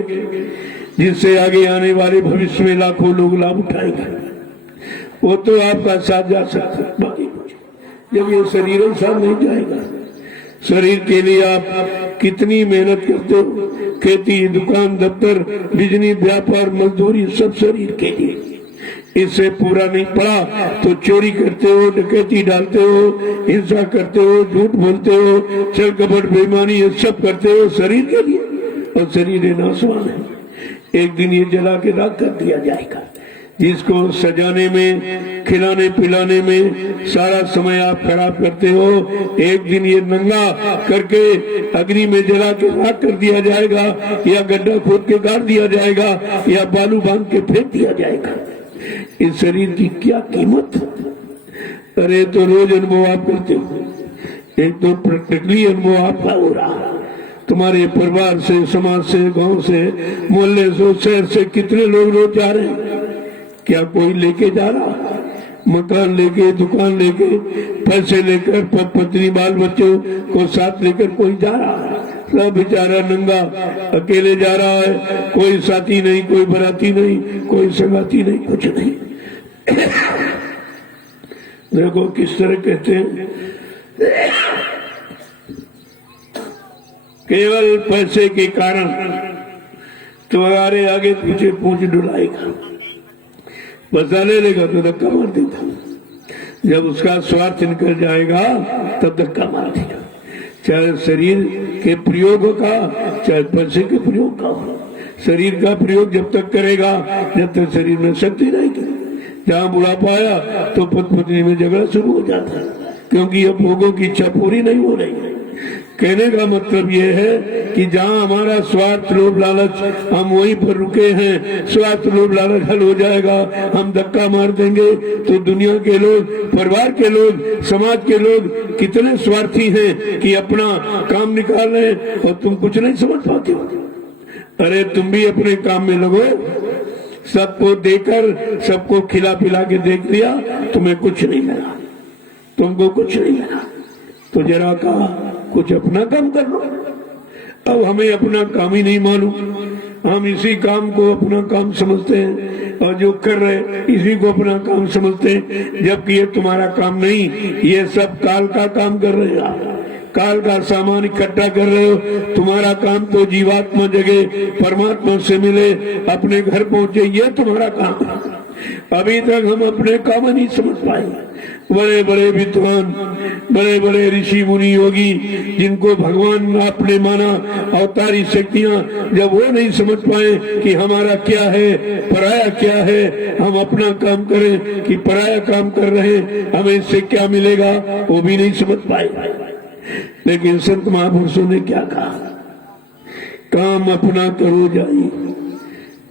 जिससे आगे आने वाले भविष्य में लाखों लोग लाभ उठाएंगे। वो तो आपका साथ जा सकता है, बाकी कुछ जब ये शरीर ही साथ नहीं जाएगा। शरीर के लिए आप कितनी मेहनत करते हो, खेती, दुकान, दफ्तर, बिजली, व्यापार, मजदूरी, सब शरीर के लिए। इससे पूरा नहीं पड़ा तो चोरी करते हो, डकैती डालते हो, हिंसा करते हो, झूठ बोलते हो, छल कपट बेईमानी, ये सब करते हो शरीर के लिए। और शरीर नाशवान है, एक दिन ये जला के राख कर दिया जाएगा। जिसको सजाने में, खिलाने पिलाने में सारा समय आप खराब करते हो, एक दिन ये नंगा करके अग्नि में जला के राख कर दिया जाएगा, या गड्ढा खोद के गाड़ दिया जाएगा, या बालू बांध के फेंक दिया जाएगा। इस शरीर की क्या कीमत? अरे तो रोज अनुभव आप करते हो, एक तो प्रैक्टिकली अनुभव आपका हो रहा। तुम्हारे परिवार से, समाज से, गांव से, मोहल्ले से, शहर से कितने लोग रोज जा रहे हैं? क्या कोई लेके जा रहा? मकान लेके, दुकान लेके, पैसे लेकर, पत्नी बाल बच्चों को साथ लेकर कोई जा रहा? सब बेचारा नंगा अकेले जा रहा है, कोई साथी नहीं, कोई बराती नहीं, कोई संगाती नहीं, कुछ नहीं। देखो किस तरह कहते हैं, केवल पैसे के कारण तुम्हारे आगे पीछे पूंछ डुलाएगा, बसा ले लेगा तो धक्का मार देगा। जब उसका स्वार्थ निकल जाएगा तब धक्का मार देगा, चाहे शरीर के प्रयोग का, चाहे पैसे के प्रयोग का हो। शरीर का प्रयोग जब तक करेगा जब तक शरीर में शक्ति रहेगी। जहाँ बुढ़ापा आया तो पति पत्नी में झगड़ा शुरू हो जाता है, क्योंकि अब भोगों की इच्छा पूरी नहीं हो रही है। कहने का मतलब ये है कि जहाँ हमारा स्वार्थ लोभ लालच, हम वहीं पर रुके हैं। स्वार्थ लोभ लालच हल हो जाएगा, हम धक्का मार देंगे तो दुनिया के लोग, परिवार के लोग, समाज के लोग कितने स्वार्थी हैं कि अपना काम निकाल रहे हैं और तुम कुछ नहीं समझ पाते हो। अरे तुम भी अपने काम में लगो, सबको देकर, सबको खिला पिला के देख लिया, तुम्हें कुछ नहीं मिला, तुमको कुछ नहीं मिला, तो जरा कहा कुछ अपना काम कर लो। अब हमें अपना काम ही नहीं मालूम, हम इसी काम को अपना काम समझते हैं और जो कर रहे इसी को अपना काम समझते हैं, जबकि ये तुम्हारा काम नहीं, ये सब काल का काम कर रहे हो, काल का सामान इकट्ठा कर रहे हो। तुम्हारा काम तो जीवात्मा जगे, परमात्मा से मिले, अपने घर पहुंचे, ये तुम्हारा काम है। अभी तक हम अपने काम नहीं समझ पाए। बड़े बड़े विद्वान, बड़े बड़े ऋषि मुनि योगी, जिनको भगवान आपने माना, अवतारी शक्तियां, जब वो नहीं समझ पाए कि हमारा क्या है, पराया क्या है, हम अपना काम करें कि पराया काम कर रहे हैं, हमें इससे क्या मिलेगा, वो भी नहीं समझ पाए। लेकिन संत महापुरुषों ने क्या कहा? काम अपना करो जाई,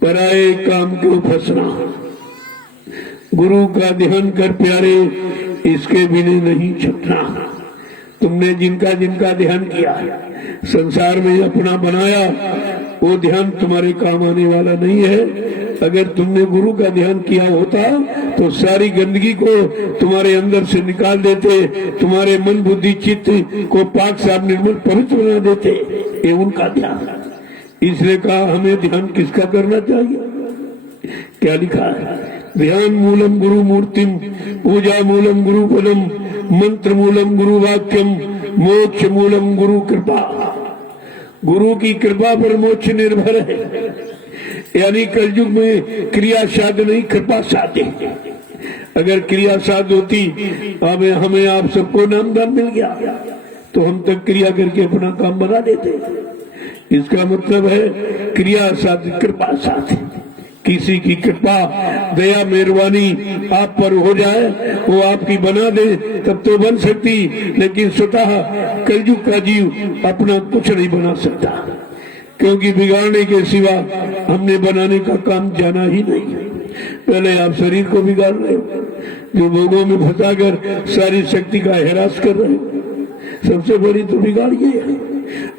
पराये काम क्यों फंसना। गुरु का ध्यान कर प्यारे, इसके बिना नहीं छुटना। तुमने जिनका जिनका ध्यान किया, संसार में अपना बनाया, वो ध्यान तुम्हारे काम आने वाला नहीं है। अगर तुमने गुरु का ध्यान किया होता तो सारी गंदगी को तुम्हारे अंदर से निकाल देते, तुम्हारे मन बुद्धि चित्त को पाक साफ निर्मल पवित्र बना देते। ये उनका ध्यान। इसलिए कहा हमें ध्यान किसका करना चाहिए? क्या लिखा है? ध्यान मूलम गुरु मूर्तिम, पूजा मूलम गुरु पदम, मंत्र मूलम गुरु वाक्यम, मोक्ष मूलम गुरु कृपा। गुरु की कृपा पर मोक्ष निर्भर है। यानी कलयुग में क्रिया साध नहीं, कृपा साध है। अगर क्रिया साध होती, अब हमें आप सबको नामदान मिल गया तो हम तक क्रिया करके अपना काम बना देते। इसका मतलब है क्रिया साध, कृपा साध। किसी की कृपा, दया, मेहरबानी आप पर हो जाए, वो आपकी बना दे तब तो बन सकती, लेकिन स्वतः कलयुग का जीव अपना कुछ नहीं बना सकता, क्योंकि बिगाड़ने के सिवा हमने बनाने का काम जाना ही नहीं। पहले आप शरीर को बिगाड़ रहे हो, जो भोगों में फंसाकर सारी शक्ति का हिरास कर रहे हैं। सबसे बड़ी तो बिगाड़ ये है,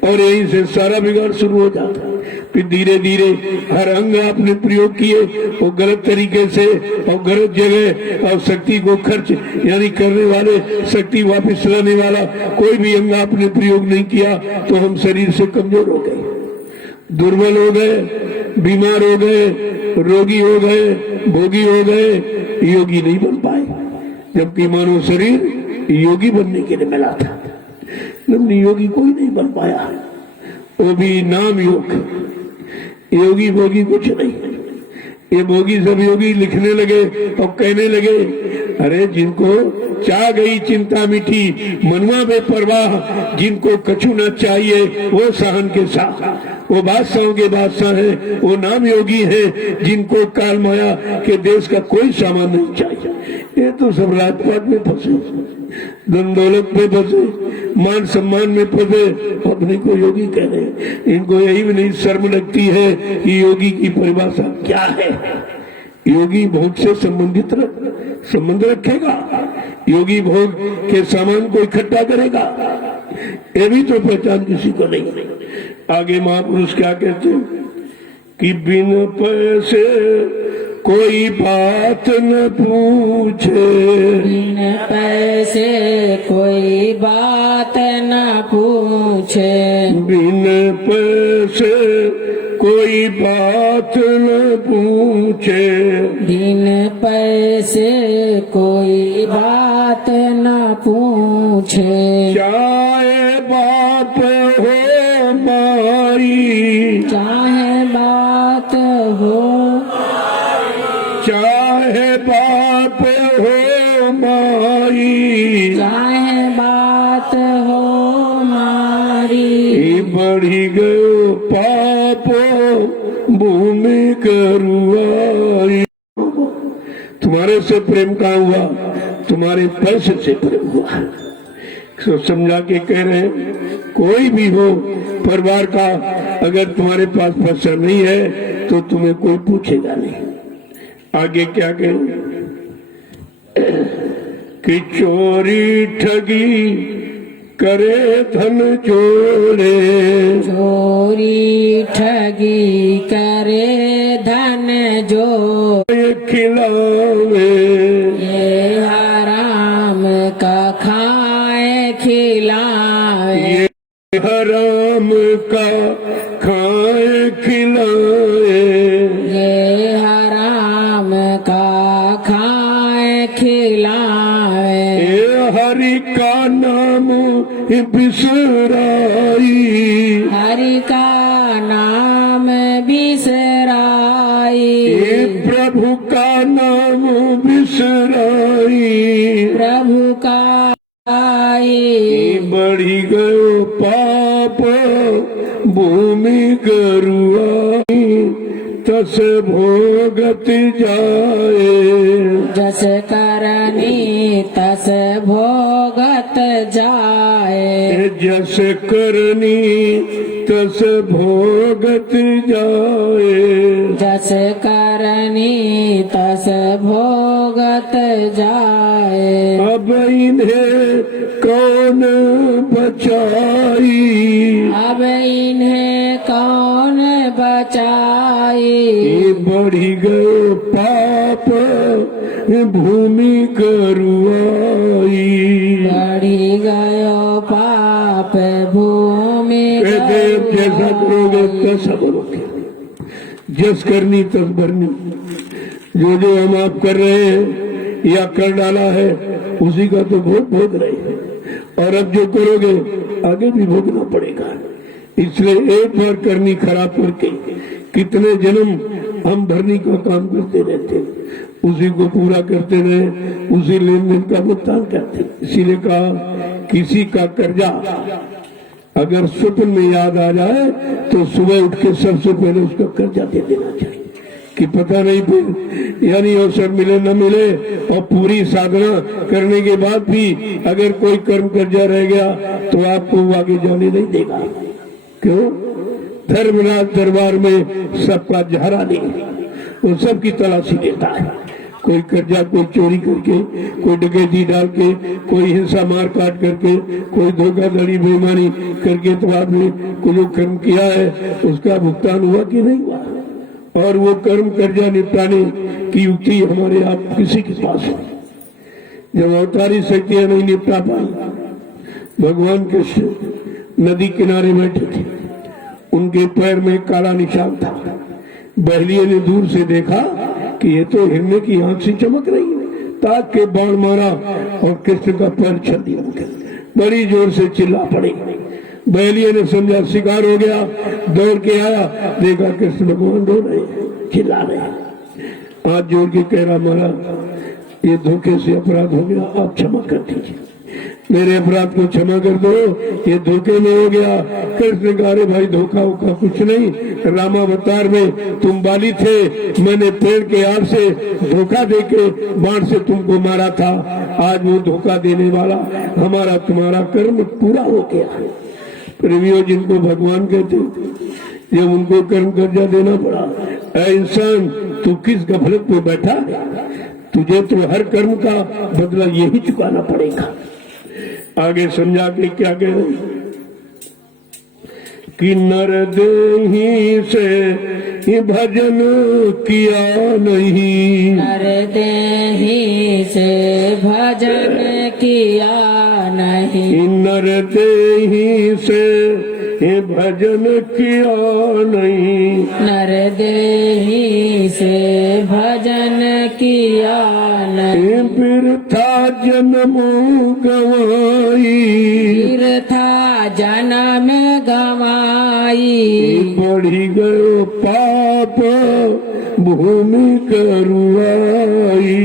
और यहीं से सारा बिगाड़ शुरू हो जाता है। फिर धीरे धीरे हर अंग आपने प्रयोग किए वो गलत तरीके से और गलत जगह, और शक्ति को खर्च यानी करने वाले, शक्ति वापस लाने वाला कोई भी अंग आपने प्रयोग नहीं किया, तो हम शरीर से कमजोर हो गए, दुर्बल हो गए, बीमार हो गए, रोगी हो गए, भोगी हो गए, योगी नहीं बन पाए। जबकि मानव शरीर योगी बनने के लिए मिला था, लेकिन योगी कोई नहीं बन पाया, वो भी नाम योग। योगी भोगी कुछ नहीं, ये भोगी सब योगी लिखने लगे और कहने लगे, अरे जिनको चाह गई चिंता मिठी, मनुआ बेपरवाह, जिनको कछु न चाहिए वो सहन के साथ, वो बादशाहों के बादशाह है, वो नाम योगी है, जिनको काल माया के देश का कोई सामान नहीं चाहिए। ये तो सब राजपाट में फंसे, धन दौलत में फंसे, मान सम्मान में फंसे, अपने को योगी कह रहे हैं। इनको यही भी नहीं शर्म लगती है कि योगी की परिभाषा क्या है। योगी भोग से संबंध रखेगा, योगी भोग के सामान को इकट्ठा करेगा, ये भी तो पहचान किसी को नहीं। आगे महापुरुष क्या कहते हैं कि बिन पैसे कोई बात न पूछे, बिन पैसे कोई बात न पूछे, बिन पैसे कोई बात न पूछे, बिन पैसे कोई बात न पूछे, चाहे बाप हो माई, चाहे बात हो, चाहे बाप हो माई, चाहे बात हो मारी, बढ़ी गयो पापो भूमि करुआई। तुम्हारे से प्रेम कहाँ हुआ, तुम्हारे पैसे से प्रेम हुआ। तो समझा के कह रहे हैं, कोई भी हो परिवार का, अगर तुम्हारे पास पैसा नहीं है तो तुम्हें कोई पूछेगा नहीं। आगे क्या कहें कि चोरी ठगी करे धन जोड़े, चोरी ठगी करे धन जो, खिलावे ये हराम का खाए खिलाए, ये हराम का खाए खिलाए, ये हराम का खाए खिलाए, ये हरि का नाम बिसराई, हरि का नाम बिसराई, ये प्रभु का नाम बिसराई, प्रभु का आई, बढ़ी गयो पाप भूमि करुआई, तस भोगत जाए, जस करनी तस भोगत जाए, जस करनी तस भोगत जाए, जस करनी तस भोगत जाए, अब इन्हें कौन बचाई, अब इन्हें कौन बचाई, बढ़ी गयो पाप भूमि करुआई। बढ़ी गयो पाप भूमि कहते हैं जैसा करोगे तैसा भरोगे, जस करनी तस भरनी। जो हम आप कर रहे हैं या कर डाला है उसी का तो भोग रहे हैं, और अब जो करोगे आगे भी भोगना पड़ेगा। इसलिए एक बार करनी खराब करके कितने जन्म हम भरनी का काम करते रहते हैं, उसी को पूरा करते रहे, उसी लेन देन का भुगतान करते। इसीलिए कहा किसी का कर्जा अगर स्वप्न में याद आ जाए तो सुबह उठ के सबसे पहले उसका कर्जा दे देना चाहिए, कि पता नहीं फिर यानी अवसर मिले न मिले, और पूरी साधना करने के बाद भी अगर कोई कर्म कर्जा रह गया तो आपको आगे जाने नहीं देगा। क्यों? धर्मराज दरबार में सबका जहरा नहीं, वो सबकी तलाशी लेता है। कोई कर्जा, कोई चोरी करके, कोई डकैती डाल के, कोई हिंसा मार काट करके, कोई धोखाधड़ी बेईमानी करके तो आपने को जो कर्म किया है उसका भुगतान हुआ कि नहीं हुआ। और वो कर्म कर्जा निपटाने की युक्ति हमारे आप किसी के पास है। जब अवतारी शक्तियां नहीं निपटा पाई, भगवान कृष्ण नदी किनारे बैठे थे, उनके पैर में काला निशान था। बहलिये ने दूर से देखा कि ये तो हिरने की आंख से चमक रही है, ताक के बाण मारा और कृष्ण का पैर छल दिया। बड़ी जोर से चिल्ला पड़ी। बहलिये ने समझा शिकार हो गया, दौड़ के आया, देखा कृष्ण भगवान रो रहे, चिल्ला रहे, हाथ जोड़ के कह रहा महाराज ये धोखे से अपराध हो गया, आप क्षमा कर दीजिए, मेरे अपराध को क्षमा कर दो, ये धोखे में हो गया। कृष्ण कहा अरे भाई धोखा होगा कुछ नहीं, रामावतार में तुम बाली थे, मैंने पेड़ के आड़ से धोखा देके बाण से तुमको मारा था, आज वो धोखा देने वाला हमारा तुम्हारा कर्म पूरा हो गया। प्रेमियों जिनको भगवान कहते, जब उनको कर्म कर्जा देना पड़ा, ऐ इंसान तू किस गफलत में बैठा है, तुझे तो हर कर्म का बदला यही चुकाना पड़ेगा। आगे समझा के क्या कह रहे कि नर देही से भजन किया नहीं, नर देही से भजन किया नहीं, नर देही से भजन किया नहीं, नर देही से भजन किया नहीं, बिरथा जन्म गवाई, तीर्था जन्म गवाई, बढ़ी गयो पाप भूमि करुआई,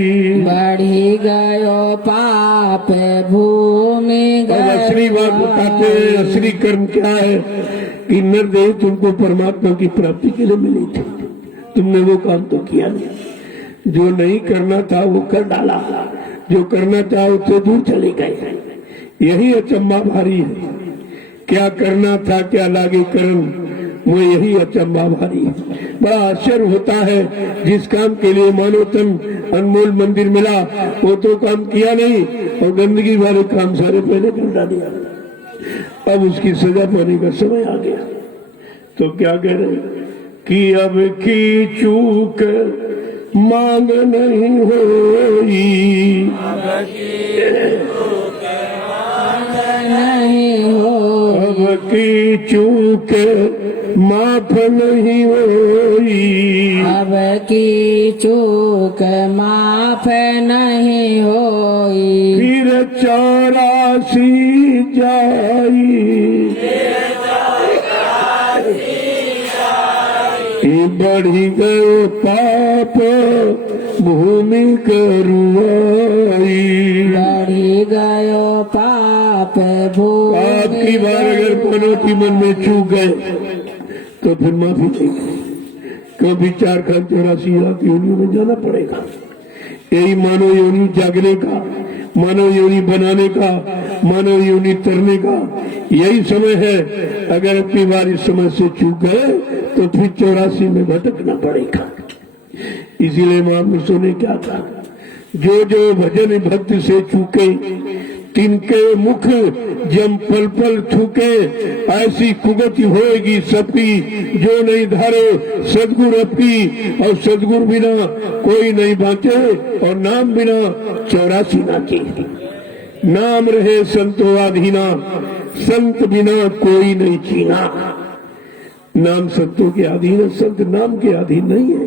बढ़ी गयो पाप भूमि अब असली बात बताते हैं, असली कर्म क्या है कि नरदेव तुमको परमात्मा की प्राप्ति के लिए मिली थी, तुमने वो काम तो किया नहीं, जो नहीं करना था वो कर डाला, जो करना था उससे दूर चले गए। यही अचंबा भारी है, क्या करना था क्या लागे कर्म, वो यही अचंबा भारी है। बड़ा आश्चर्य होता है, जिस काम के लिए मानो तन अनमोल मंदिर मिला वो तो काम किया नहीं और गंदगी वाले काम सारे पहले कर डालिया, अब उसकी सजा पाने का समय आ गया। तो क्या कह रहे कि अब की चूक मांग नहीं होई, नहीं हो, अब की चूक माफ नहीं होई, अब की चूक माफ नहीं होई, फिर 84 जाई, बढ़ी गयो पाप भूमि करुआई, बढ़ी गयो पाप भूमि। आपकी बार अगर मनोती मन में चूक गए तो फिर माफी चाहिए, कभी 4 खान 84 लाख योनियों में जाना पड़ेगा। यही मानव योनि जागने का, मानव योनि बनाने का, मानव योनि तरने का यही समय है। अगर अपनी बार इस समय से चूक गए तो फिर 84 में भटकना पड़ेगा। इसीलिए महापुरुषों ने क्या कहा, जो जो भजन भक्ति से चूके तिनके मुख जम पल पल थूके, ऐसी कुगति होएगी सबकी जो नहीं धारे सदगुरु अपनी, और सदगुरु बिना कोई नहीं बांटे और नाम बिना 84 नाचे। नाम रहे संतो आधीना, संत बिना कोई नहीं चीना। नाम संतों के अधीन है, संत नाम के अधीन नहीं है।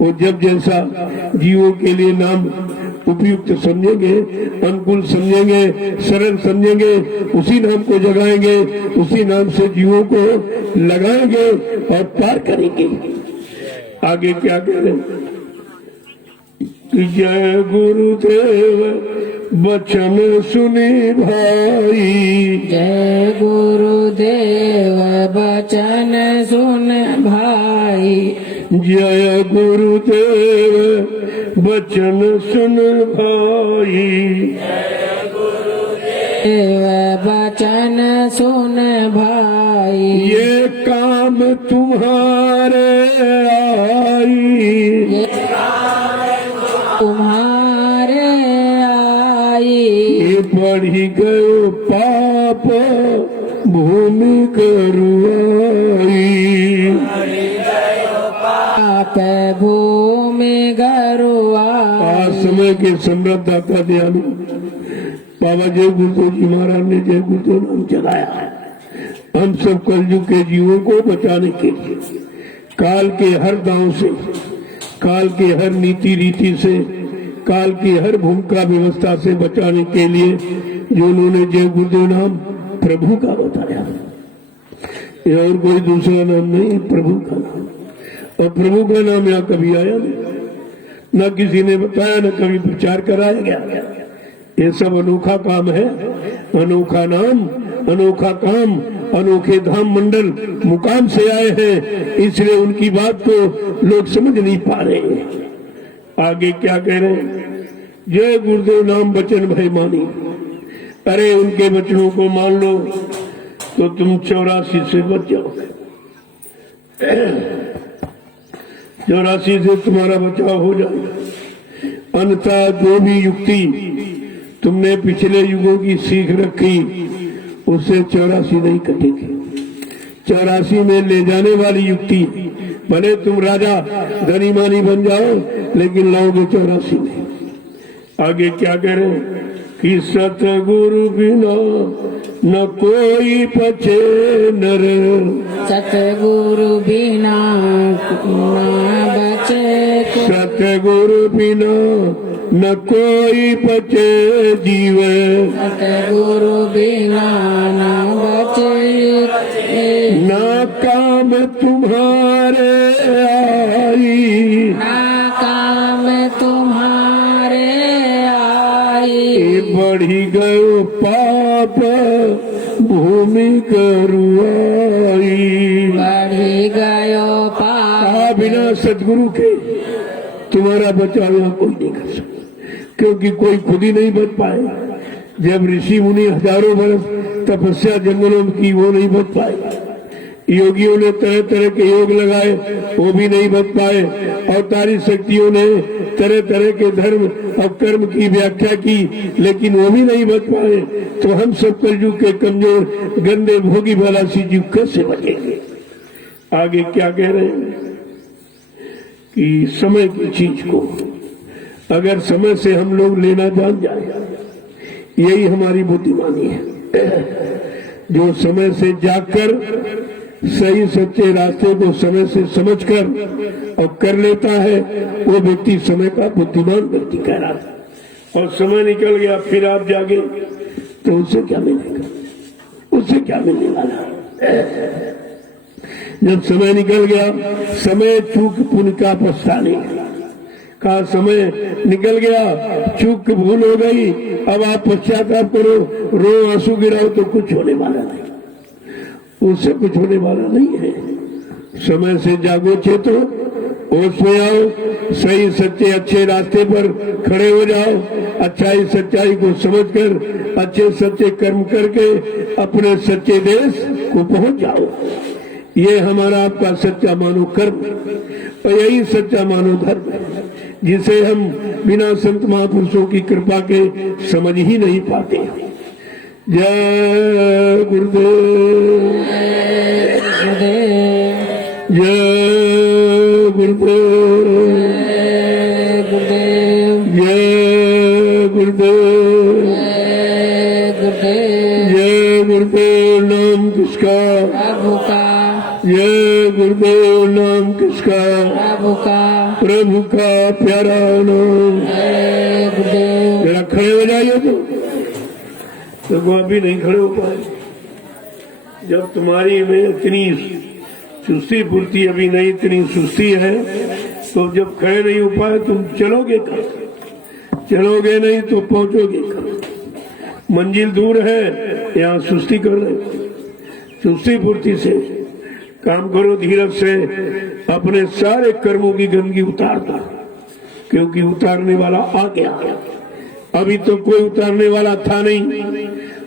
वो जब जैसा जीवों के लिए नाम उपयुक्त समझेंगे, अनुकूल समझेंगे, सरल समझेंगे, उसी नाम को जगाएंगे, उसी नाम से जीवों को लगाएंगे और पार करेंगे। आगे क्या कह रहे कि जय गुरुदेव बचन सुनी भाई, जय गुरुदेव बचन सुन भाई, जय गुरुदेव बचन सुन भाई, देव बचन सुन भाई, ये काम तुम्हारे आई, बढ़ी गयो पाप भूमि करुआई। पाप भूमि गरुआ। आज समय के सम्राट दाता दयालु बाबा जय गुरुदेव जी महाराज ने जय गुरुदेव नाम चलाया हम सब कलयुग के जीवों को बचाने के लिए, काल के हर दांव से, काल के हर नीति रीति से, काल की हर भूमिका व्यवस्था से बचाने के लिए जो उन्होंने जय गुरुदेव नाम प्रभु का बताया। ये और कोई दूसरा नाम नहीं, प्रभु का नाम। और प्रभु का नाम यहाँ कभी आया नहीं, न किसी ने बताया, न कभी प्रचार कराया गया। ये सब अनोखा काम है, अनोखा नाम, अनोखा काम, अनोखे धाम मंडल मुकाम से आए हैं, इसलिए उनकी बात को लोग समझ नहीं पा रहे हैं। आगे क्या कह रहे हैं? जय गुरुदेव नाम वचन भय मानी। अरे उनके वचनों को मान लो तो तुम 84 से बच जाओगे। 84 से तुम्हारा बचाव हो जाएगा। अन्यथा जो भी युक्ति तुमने पिछले युगों की सीख रखी उससे 84 नहीं कटेगी। 84 में ले जाने वाली युक्ति, भले तुम राजा धनी मानी बन जाओ लेकिन लाओगे 84 में। आगे क्या कह रहे हैं कि सतगुरु बिना न कोई पछे नर। सतगुरु बिना न बचे को। सतगुरु बिना न कोई बचे जीव। सतगुरु बिना न बचे ना काम तुम्हारे आई। ना काम तुम्हारे आई। बढ़ी गयो पाप भूमि करुआई। बढ़ी गयो पाप। बिना सदगुरु के तुम्हारा बचाव यहाँ कोई नहीं कर सकता, क्योंकि कोई खुद ही नहीं बच पाए। जब ऋषि मुनि हजारों वर्ष तपस्या जंगलों में की, वो नहीं बच पाए। योगियों ने तरह तरह के योग लगाए, वो भी नहीं बच पाए। अवतारी शक्तियों ने तरह तरह के धर्म और कर्म की व्याख्या की, लेकिन वो भी नहीं बच पाए। तो हम सब कलयुग के कमजोर गंदे भोगी भलासी जीव कैसे बचेंगे? आगे क्या कह रहे हैं कि समय की चीज को अगर समय से हम लोग लेना जान जाए, यही हमारी बुद्धिमानी है। जो समय से जाकर सही सच्चे रास्ते को समय से समझकर और कर लेता है, वो व्यक्ति समय का बुद्धिमान व्यक्ति कहलाता है। और समय निकल गया फिर आप जागे तो उससे क्या मिलेगा? उससे क्या मिलने वाला है? जब समय निकल गया, समय चूक पुण्य का पछताने का समय निकल गया, चूक भूल हो गई, अब आप पश्चाताप करो, रो आंसू गिराओ तो कुछ होने वाला नहीं, उससे कुछ होने वाला नहीं है। समय से जागो, चेतो, होश में आओ, सही सच्चे अच्छे रास्ते पर खड़े हो जाओ, अच्छाई सच्चाई को समझकर अच्छे सच्चे कर्म करके अपने सच्चे देश को पहुंच जाओ। ये हमारा आपका सच्चा मानो कर्म और यही सच्चा मानो धर्म है, जिसे हम बिना संत महापुरुषों की कृपा के समझ ही नहीं पाते। जय गुरुदेव। जय गुरुदेव। जय गुरुदेव। जय गुरुदेव। नाम किसका? प्रभु का। जय गुरुदेव। नाम किसका? प्रभु का। प्रभु का प्यारा नाम। जय गुरुदेव। जरा खड़े हो जाइए तो वो अभी नहीं खड़े हो पाए। जब तुम्हारी में इतनी सुस्ती पूर्ति अभी नहीं, इतनी सुस्ती है, तो जब खड़े नहीं हो पाए तुम चलोगे कब? चलोगे नहीं तो पहुंचोगे कब? मंजिल दूर है, यहाँ सुस्ती कर रहे। सुस्ती पूर्ति से काम करो, धीरज से अपने सारे कर्मों की गंदगी उतार दो, क्योंकि उतारने वाला आ गया। अभी तो कोई उतारने वाला था नहीं,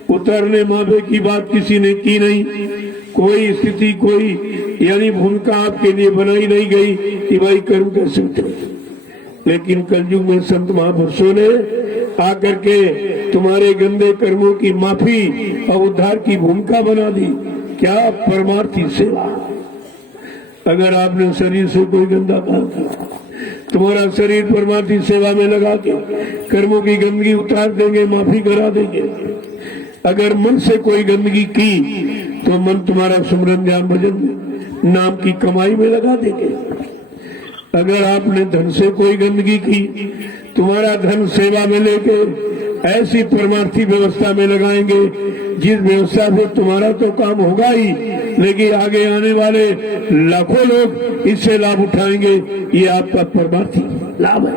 उतारने मावे की बात किसी ने की नहीं, कोई स्थिति कोई यानी भूमिका आपके लिए बनाई नहीं गई कि भाई कर्म कैसे उतरे। लेकिन कलयुग में संत महापुरुषों ने आकर के तुम्हारे गंदे कर्मों की माफी और उद्धार की भूमिका बना दी। क्या परमार्थी सेवा। अगर आपने शरीर से कोई गंदा काम किया, तुम्हारा शरीर परमार्थी सेवा में लगा के कर्मों की गंदगी उतार देंगे, माफी करा देंगे। अगर मन से कोई गंदगी की तो मन तुम्हारा सुमरन ध्यान भजन नाम की कमाई में लगा देंगे। अगर आपने धन से कोई गंदगी की, तुम्हारा धन सेवा में लेके ऐसी परमार्थी व्यवस्था में लगाएंगे जिस व्यवस्था से तुम्हारा तो काम होगा ही, लेकिन आगे आने वाले लाखों लोग इससे लाभ उठाएंगे। ये आपका परमार्थी लाभ है।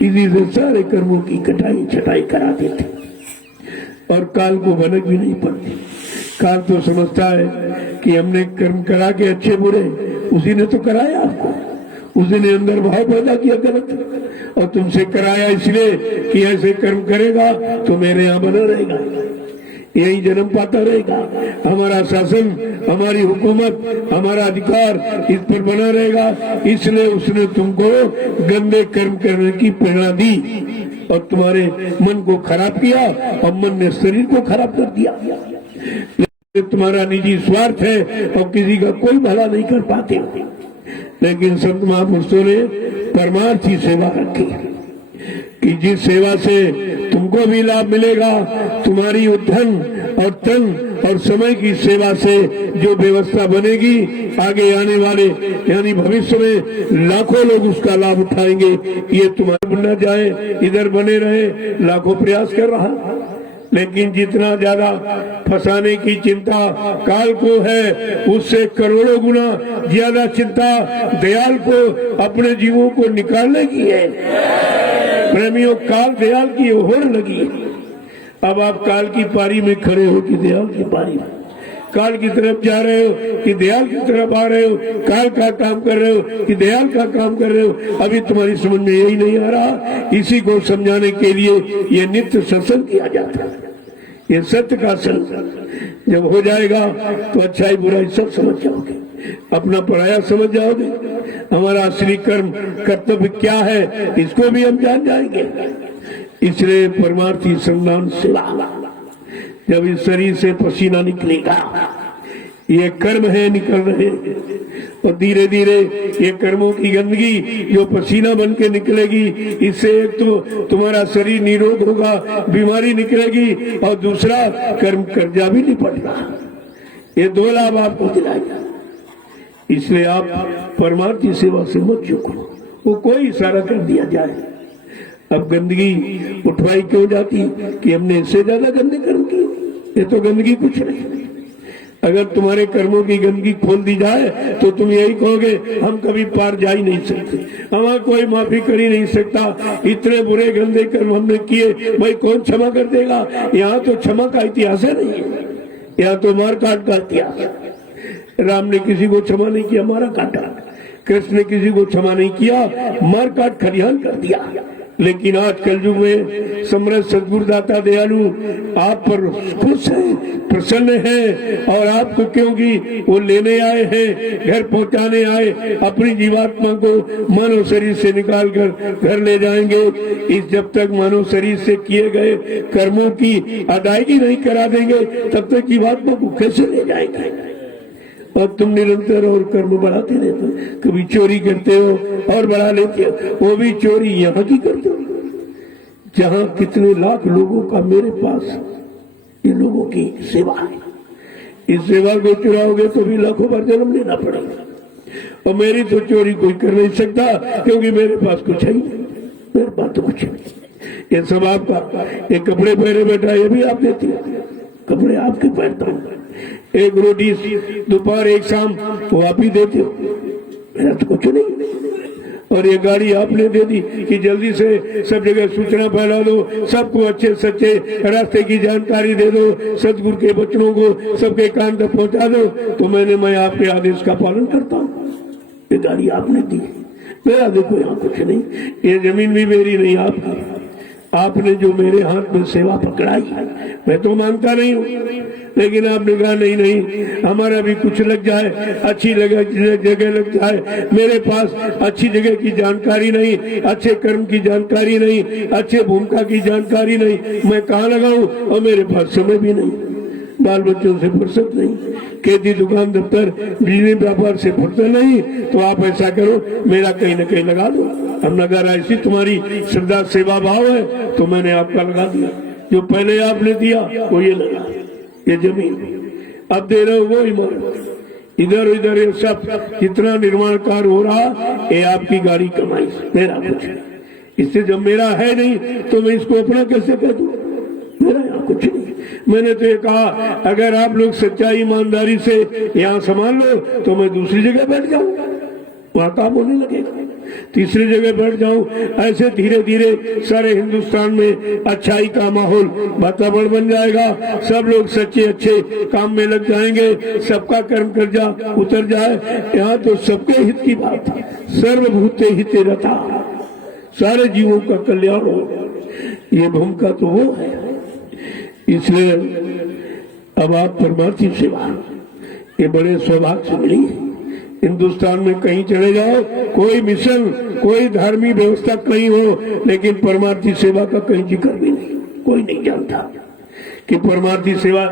इसी से सारे कर्मों की कटाई छटाई करा देते और काल को भनक भी नहीं पड़ती। काल तो समझता है कि हमने कर्म करा के अच्छे बुरे, उसी ने तो कराया आपको, उसी ने अंदर भाव पैदा किया गलत और तुमसे कराया इसलिए कि ऐसे कर्म करेगा तो मेरे यहाँ बना रहेगा, यही जन्म पाता रहेगा। हमारा शासन, हमारी हुकूमत, हमारा अधिकार इस पर बना रहेगा। इसलिए उसने तुमको गंदे कर्म करने की प्रेरणा दी और तुम्हारे मन को खराब किया और मन ने शरीर को खराब कर दिया। तुम्हारा निजी स्वार्थ है और किसी का कोई भला नहीं कर पाते। लेकिन संत महापुरुषों ने परमार्थी सेवा रखी कि जिस सेवा से तुमको भी लाभ मिलेगा, तुम्हारी धन और तन और समय की सेवा से जो व्यवस्था बनेगी, आगे आने वाले यानी भविष्य में लाखों लोग उसका लाभ उठाएंगे। ये तुम्हारा बनना जाए, इधर बने रहे, लाखों प्रयास कर रहा, लेकिन जितना ज्यादा फंसाने की चिंता काल को है, उससे करोड़ों गुना ज्यादा चिंता दयाल को अपने जीवों को निकालने की है। प्रेमियों, काल दयाल की ओर लगी। अब आप काल की पारी में खड़े हो कि दयाल की पारी में, काल की तरफ जा रहे हो कि दयाल की तरफ आ रहे हो, काल का काम कर रहे हो कि दयाल का काम कर रहे हो, अभी तुम्हारी समझ में यही नहीं आ रहा। इसी को समझाने के लिए ये नित्य सत्संग किया जाता है। ये सत्य का संग जब हो जाएगा तो अच्छाई बुराई सब समझ जाओगे, अपना पराया समझ जाओगे, हमारा असली कर्म कर्तव्य क्या है इसको भी हम जान जाएंगे। इसलिए परमार्थी संग्राम सेवा, जब इस शरीर से पसीना निकलेगा, ये कर्म है निकल रहे, और धीरे धीरे ये कर्मों की गंदगी जो पसीना बन के निकलेगी, इससे एक तो तुम्हारा शरीर निरोग होगा, बीमारी निकलेगी, और दूसरा कर्म कर्जा भी नहीं पड़ेगा। ये दो लाभ आपको दिलाएगा। इसलिए आप परमार्थी सेवा से मत चूको। वो कोई इशारा कर दिया जाए, अब गंदगी उठवाई क्यों जाती कि हमने इससे ज्यादा गंदे कर्म किए। ये तो गंदगी कुछ नहीं। अगर तुम्हारे कर्मों की गंदगी खोल दी जाए तो तुम यही कहोगे हम कभी पार जा ही नहीं सकते, हमारा कोई माफी कर ही नहीं सकता, इतने बुरे गंदे कर्म हमने किए, भाई कौन क्षमा कर देगा। यहाँ तो क्षमा का इतिहास है नहीं है, यहाँ तो मार काट का इतिहास। राम ने किसी को क्षमा नहीं किया, मारा काटा। कृष्ण ने किसी को क्षमा नहीं किया, मार काट खलिहान कर दिया। लेकिन आज कलयुग में समृद्ध सद्गुरु दाता दयालु आप पर खुश है, प्रसन्न है, और आपको क्योंकि वो लेने आए हैं, घर पहुंचाने आए, अपनी जीवात्मा को मानव शरीर से निकाल कर घर ले जाएंगे। इस जब तक मानव शरीर से किए गए कर्मों की अदायगी नहीं करा देंगे, तब तक जीवात्मा को कैसे ले जाएंगे। और तुम निरंतर और कर्म बढ़ाते रहते हो, कभी चोरी करते हो और बढ़ा लेते हो, वो भी चोरी यहाँ की करते हो जहाँ कितने लाख लोगों का मेरे पास इन लोगों की सेवा है। इस सेवा को चुराओगे तो भी लाखों बार जन्म लेना पड़ेगा, और मेरी तो चोरी कोई कर नहीं सकता क्योंकि मेरे पास कुछ है ही नहीं, मेरे पास तो कुछ नहीं। ये सब आपका, ये कपड़े पहने बैठा ये भी आप देते हो, कपड़े आपके पहनता हूँ, एक रोटी दोपहर एक शाम वो आप ही देते हो, मेरा तो कुछ नहीं। और ये गाड़ी आपने दे दी कि जल्दी से सब जगह सूचना फैला दो, सबको अच्छे सच्चे रास्ते की जानकारी दे दो, सतगुरु के वचनों को सबके कान तक पहुंचा दो। तो मैं आपके आदेश का पालन करता हूँ। ये गाड़ी आपने दी, मेरा देखो यहाँ कुछ नहीं, ये जमीन भी मेरी नहीं आपकी, आपने जो मेरे हाथ में सेवा पकड़ाई, मैं तो मानता नहीं हूँ, लेकिन आपने कहा नहीं नहीं, हमारा भी कुछ लग जाए, अच्छी जगह लग जाए। मेरे पास अच्छी जगह की जानकारी नहीं, अच्छे कर्म की जानकारी नहीं, अच्छे भूमिका की जानकारी नहीं, मैं कहाँ लगाऊं, और मेरे पास समय भी नहीं, बाल बच्चों से फुर्सत नहीं, खेती दुकान दफ्तर बिजली व्यापार से फुर्सत नहीं। तो आप ऐसा करो, मेरा कहीं न कहीं लगा दो। अब अगर ऐसी तुम्हारी श्रद्धा सेवा भाव है तो मैंने आपका लगा दिया, जो पहले आपने दिया वो ये लगा, ये जमीन अब दे रहे हो वो इमारत, इधर उधर ये सब जितना निर्माण कार्य हो रहा, ये आपकी गाड़ी कमाई, मेरा कुछ नहीं। इससे जब मेरा है नहीं तो मैं इसको अपना कैसे कह दूं, मेरा यहाँ कुछ नहीं। मैंने तो ये कहा, अगर आप लोग सच्चाई ईमानदारी से यहाँ संभाल लो तो मैं दूसरी जगह बैठ जाऊँ, वहाँ काम होने लगेगा, तीसरी जगह बैठ जाऊं। ऐसे धीरे धीरे सारे हिंदुस्तान में अच्छाई का माहौल वातावरण बन जाएगा, सब लोग सच्चे अच्छे काम में लग जाएंगे, सबका कर्म कर्जा उतर जाए। यहाँ तो सबके हित की बात है, सर्वभूते हिते रता, सारे जीवों का कल्याण हो, ये भूमिका तो वो है। इसलिए अब आप परमार्थी सेवा, ये बड़े सौभाग्य से मिली है। हिंदुस्तान में कहीं चले जाओ, कोई मिशन, कोई धार्मिक व्यवस्था कहीं हो, लेकिन परमार्थी सेवा का कहीं जिक्र भी नहीं, कोई नहीं जानता कि परमार्थी सेवा।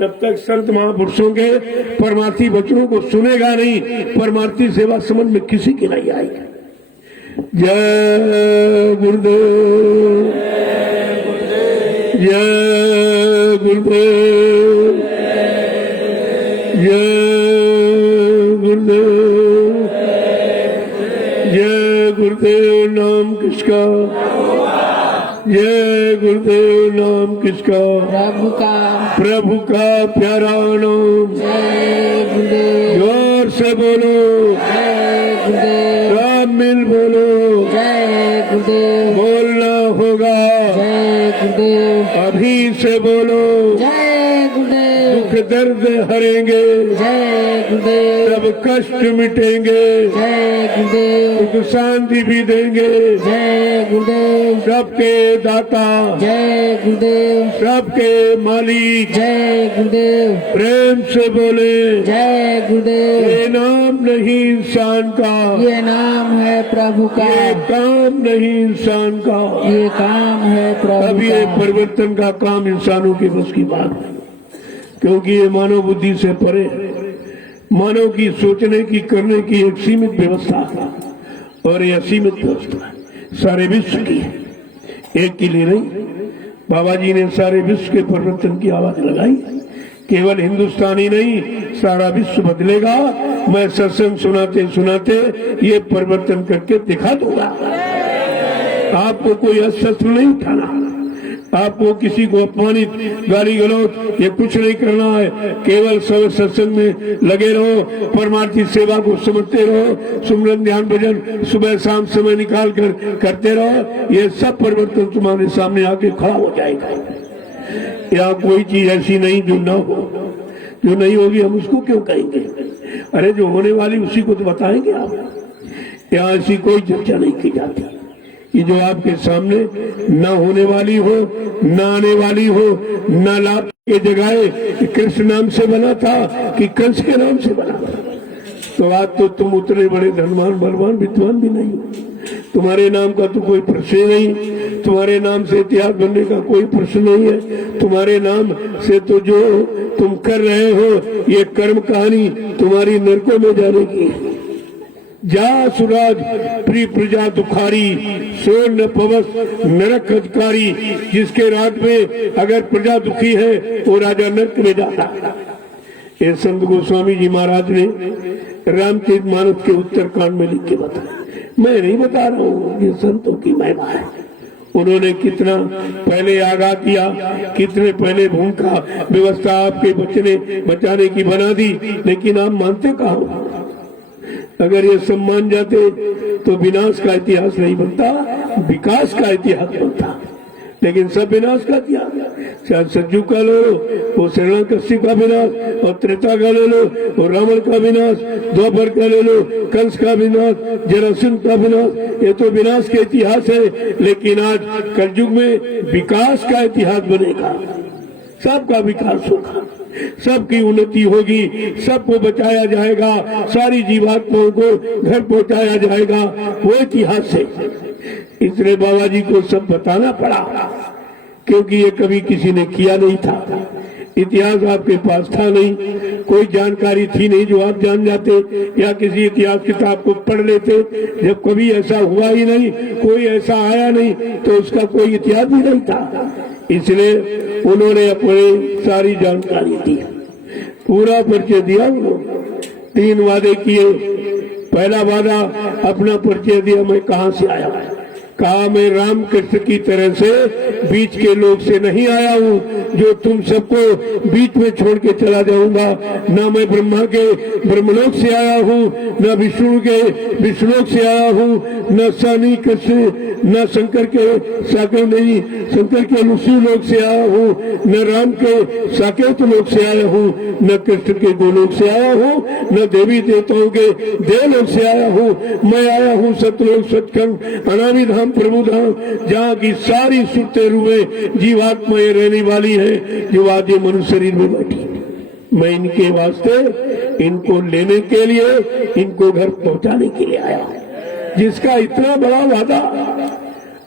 जब तक संत महापुरुषों के परमार्थी वचनों को सुनेगा नहीं, परमार्थी सेवा समझ में किसी की नहीं आएगी। जय गुरुदेव, जय गुरुदेव, जय गुरुदेव, जय गुरुदेव नाम किसका, जय गुरुदेव नाम किसका, प्रभु का प्यारा नाम। जय गुरुदेव, जोर से बोलो, जय गुरुदेव, सब मिल बोलो, जय गुरुदेव, बोलना होगा, जय गुरुदेव, अभी से बोलो, जय गुरुदेव, दुख दर्द हरेंगे, जय गुरुदेव, सब कष्ट मिटेंगे, जय गुरुदेव, सुख शांति भी देंगे, जय गुरुदेव, सबके दाता, जय गुरुदेव, सबके मालिक, जय गुरुदेव, प्रेम से बोले, जय गुरुदेव। ये नाम नहीं इंसान का, ये नाम है प्रभु का, ये काम नहीं इंसान का। ये काम है प्रभु अब ये का। परिवर्तन का काम इंसानों के बस की बात है, क्योंकि ये मानव बुद्धि से परे है। मानव की सोचने की करने की एक सीमित व्यवस्था है, और ये असीमित व्यवस्था सारे विश्व की है, एक के लिए नहीं। बाबा जी ने सारे विश्व के परिवर्तन की आवाज लगाई, केवल हिंदुस्तान ही नहीं, सारा विश्व बदलेगा। मैं सत्संग सुनाते सुनाते ये परिवर्तन करके दिखा दूंगा। आपको कोई अस्त्र नहीं उठाना, आपको किसी को अपमानित गाली गलौज ये कुछ नहीं करना है। केवल सब सत्संग में लगे रहो, परमार्थी सेवा को समझते रहो, सुमरन ध्यान भजन सुबह शाम समय निकाल कर करते रहो। ये सब परिवर्तन तुम्हारे सामने आके खड़ा हो जाएगा। यहाँ कोई चीज ऐसी नहीं जो ना हो, जो नहीं होगी हम उसको क्यों कहेंगे। अरे जो होने वाली उसी को तो बताएंगे आप। यहाँ ऐसी कोई चर्चा नहीं की जाती कि जो आपके सामने न होने वाली हो, न आने वाली हो, न लाभ के जगह कृष्ण नाम से बना था कि कंस के नाम से बना था। तो आज तो तुम उतने बड़े धनवान बलवान विद्वान भी नहीं हो, तुम्हारे नाम का तो कोई प्रश्न नहीं, तुम्हारे नाम से इतिहास बनने का कोई प्रश्न नहीं है। तुम्हारे नाम से तो जो तुम कर रहे हो ये कर्म कहानी तुम्हारी नरकों में जाने की है। जा सुराज प्रिय प्रजा दुखारी, सो न पवस नरक अधिकारी। जिसके राज में अगर प्रजा दुखी है वो राजा नरक में जाता। ये संत गोस्वामी जी महाराज ने रामचरित मानस के उत्तरकांड में लिख के बताया। मैं नहीं बता रहा हूँ, ये संतों की महिमा है। उन्होंने कितना पहले आगाह किया, कितने पहले भूमिका व्यवस्था आपके बचाने की बना दी, लेकिन आप मानते कहाँ हो। अगर ये सब मान जाते तो विनाश का इतिहास नहीं बनता, विकास का इतिहास बनता। लेकिन सब विनाश का इतिहास, चाहे सज्जू का ले लो, वो हिरण्यकश्यप का विनाश, और त्रेता का ले लो, वो रावण का विनाश, द्वापर का ले लो, कंस का विनाश, जरासंध का विनाश। ये तो विनाश के इतिहास है, लेकिन आज कलयुग में विकास का इतिहास बनेगा। सबका विकास होगा, सबकी उन्नति होगी, सबको बचाया जाएगा, सारी जीवात्माओं को घर पहुंचाया जाएगा। वो इतिहास है। इसलिए बाबा जी को सब बताना पड़ा, क्योंकि ये कभी किसी ने किया नहीं था। इतिहास आपके पास था नहीं, कोई जानकारी थी नहीं जो आप जान जाते, या किसी इतिहास किताब को पढ़ लेते। जब कभी ऐसा हुआ ही नहीं, कोई ऐसा आया नहीं, तो उसका कोई इतिहास भी नहीं था। इसलिए उन्होंने अपनी सारी जानकारी दी, पूरा परिचय दिया। उन्होंने 3 वादे किए। पहला वादा अपना परिचय दिया, मैं कहाँ से आया। कहा मैं राम कृष्ण की तरह से बीच के लोग से नहीं आया हूँ जो तुम सबको बीच में छोड़ के चला जाऊंगा। न मैं ब्रह्मा के ब्रह्मलोक से आया हूँ, न विष्णु के विष्णुलोक से आया हूँ, न शनि कृष्ण, न शंकर के साकेत नहीं, शंकर के ऋषि लोक से आया हूँ, न राम के साकेत लोक से आया हूँ, न कृष्ण के गोलोक से आया हूँ, न देवी देवताओं के देवलोक से आया हूँ। मैं आया हूँ सतलोक सचखंड अनादि धाम प्रभु धाम, जहाँ की सारी सुरते रूहें जीवात्माएं रहने वाली है, जो आज ये मनुष्य शरीर में बैठी। मैं इनके वास्ते, इनको लेने के लिए, इनको घर पहुंचाने के लिए आया, जिसका इतना बड़ा वादा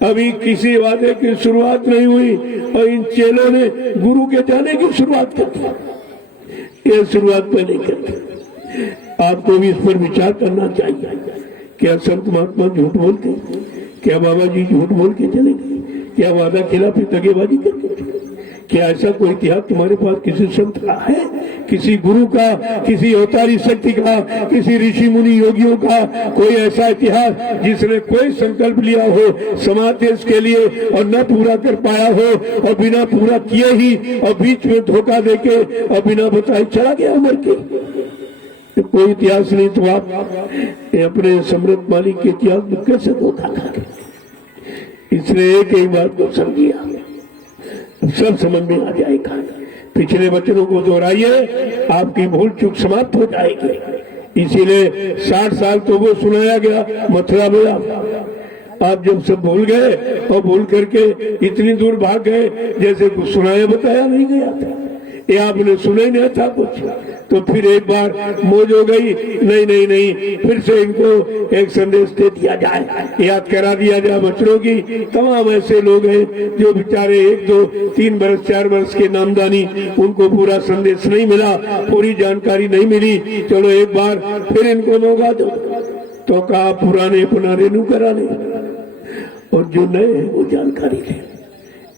अभी किसी वादे की शुरुआत नहीं हुई, और इन चेलों ने गुरु के जाने की शुरुआत कर दी। ये शुरुआत पहले करते। आपको भी इस पर विचार करना चाहिए। क्या संत महात्मा झूठ बोलते? क्या बाबा जी झूठ बोल के चले गए? क्या वादा खिला फिर दगेबाजी करके? क्या ऐसा कोई इतिहास तुम्हारे पास किसी संत का है, किसी गुरु का, किसी अवतारी शक्ति का, किसी ऋषि मुनि योगियों का कोई ऐसा इतिहास जिसने कोई संकल्प लिया हो समाज देश के लिए और न पूरा कर पाया हो, और बिना पूरा किए ही और बीच में धोखा देके और बिना बताए चला गया उम्र के? कोई इतिहास नहीं। तो आप अपने समृद्ध मालिक के इतिहास में कैसे धोखा खा गए? इसलिए एक ही बात को समझिए, सब समझ में आ जाएगा। पिछले वचनों को दोहराइए, आपकी भूल चूक समाप्त हो जाएगी। इसीलिए 60 साल तो वो सुनाया गया मथुरा में। आप जब सब भूल गए और भूल करके इतनी दूर भाग गए जैसे कुछ सुनाया बताया नहीं गया था, ये आपने सुना ही नहीं था कुछ, तो फिर एक बार मौज हो गई। नहीं नहीं नहीं, फिर से इनको एक संदेश दे दिया जाए, याद करा दिया जाए बच्चों की। तमाम ऐसे लोग हैं जो बेचारे 1, 2, 3 बरस 4 बरस के नामदानी, उनको पूरा संदेश नहीं मिला, पूरी जानकारी नहीं मिली। चलो एक बार फिर इनको मौका दो। तो कहा पुराने अपना रेनू करा ले, और जो नए वो जानकारी ले।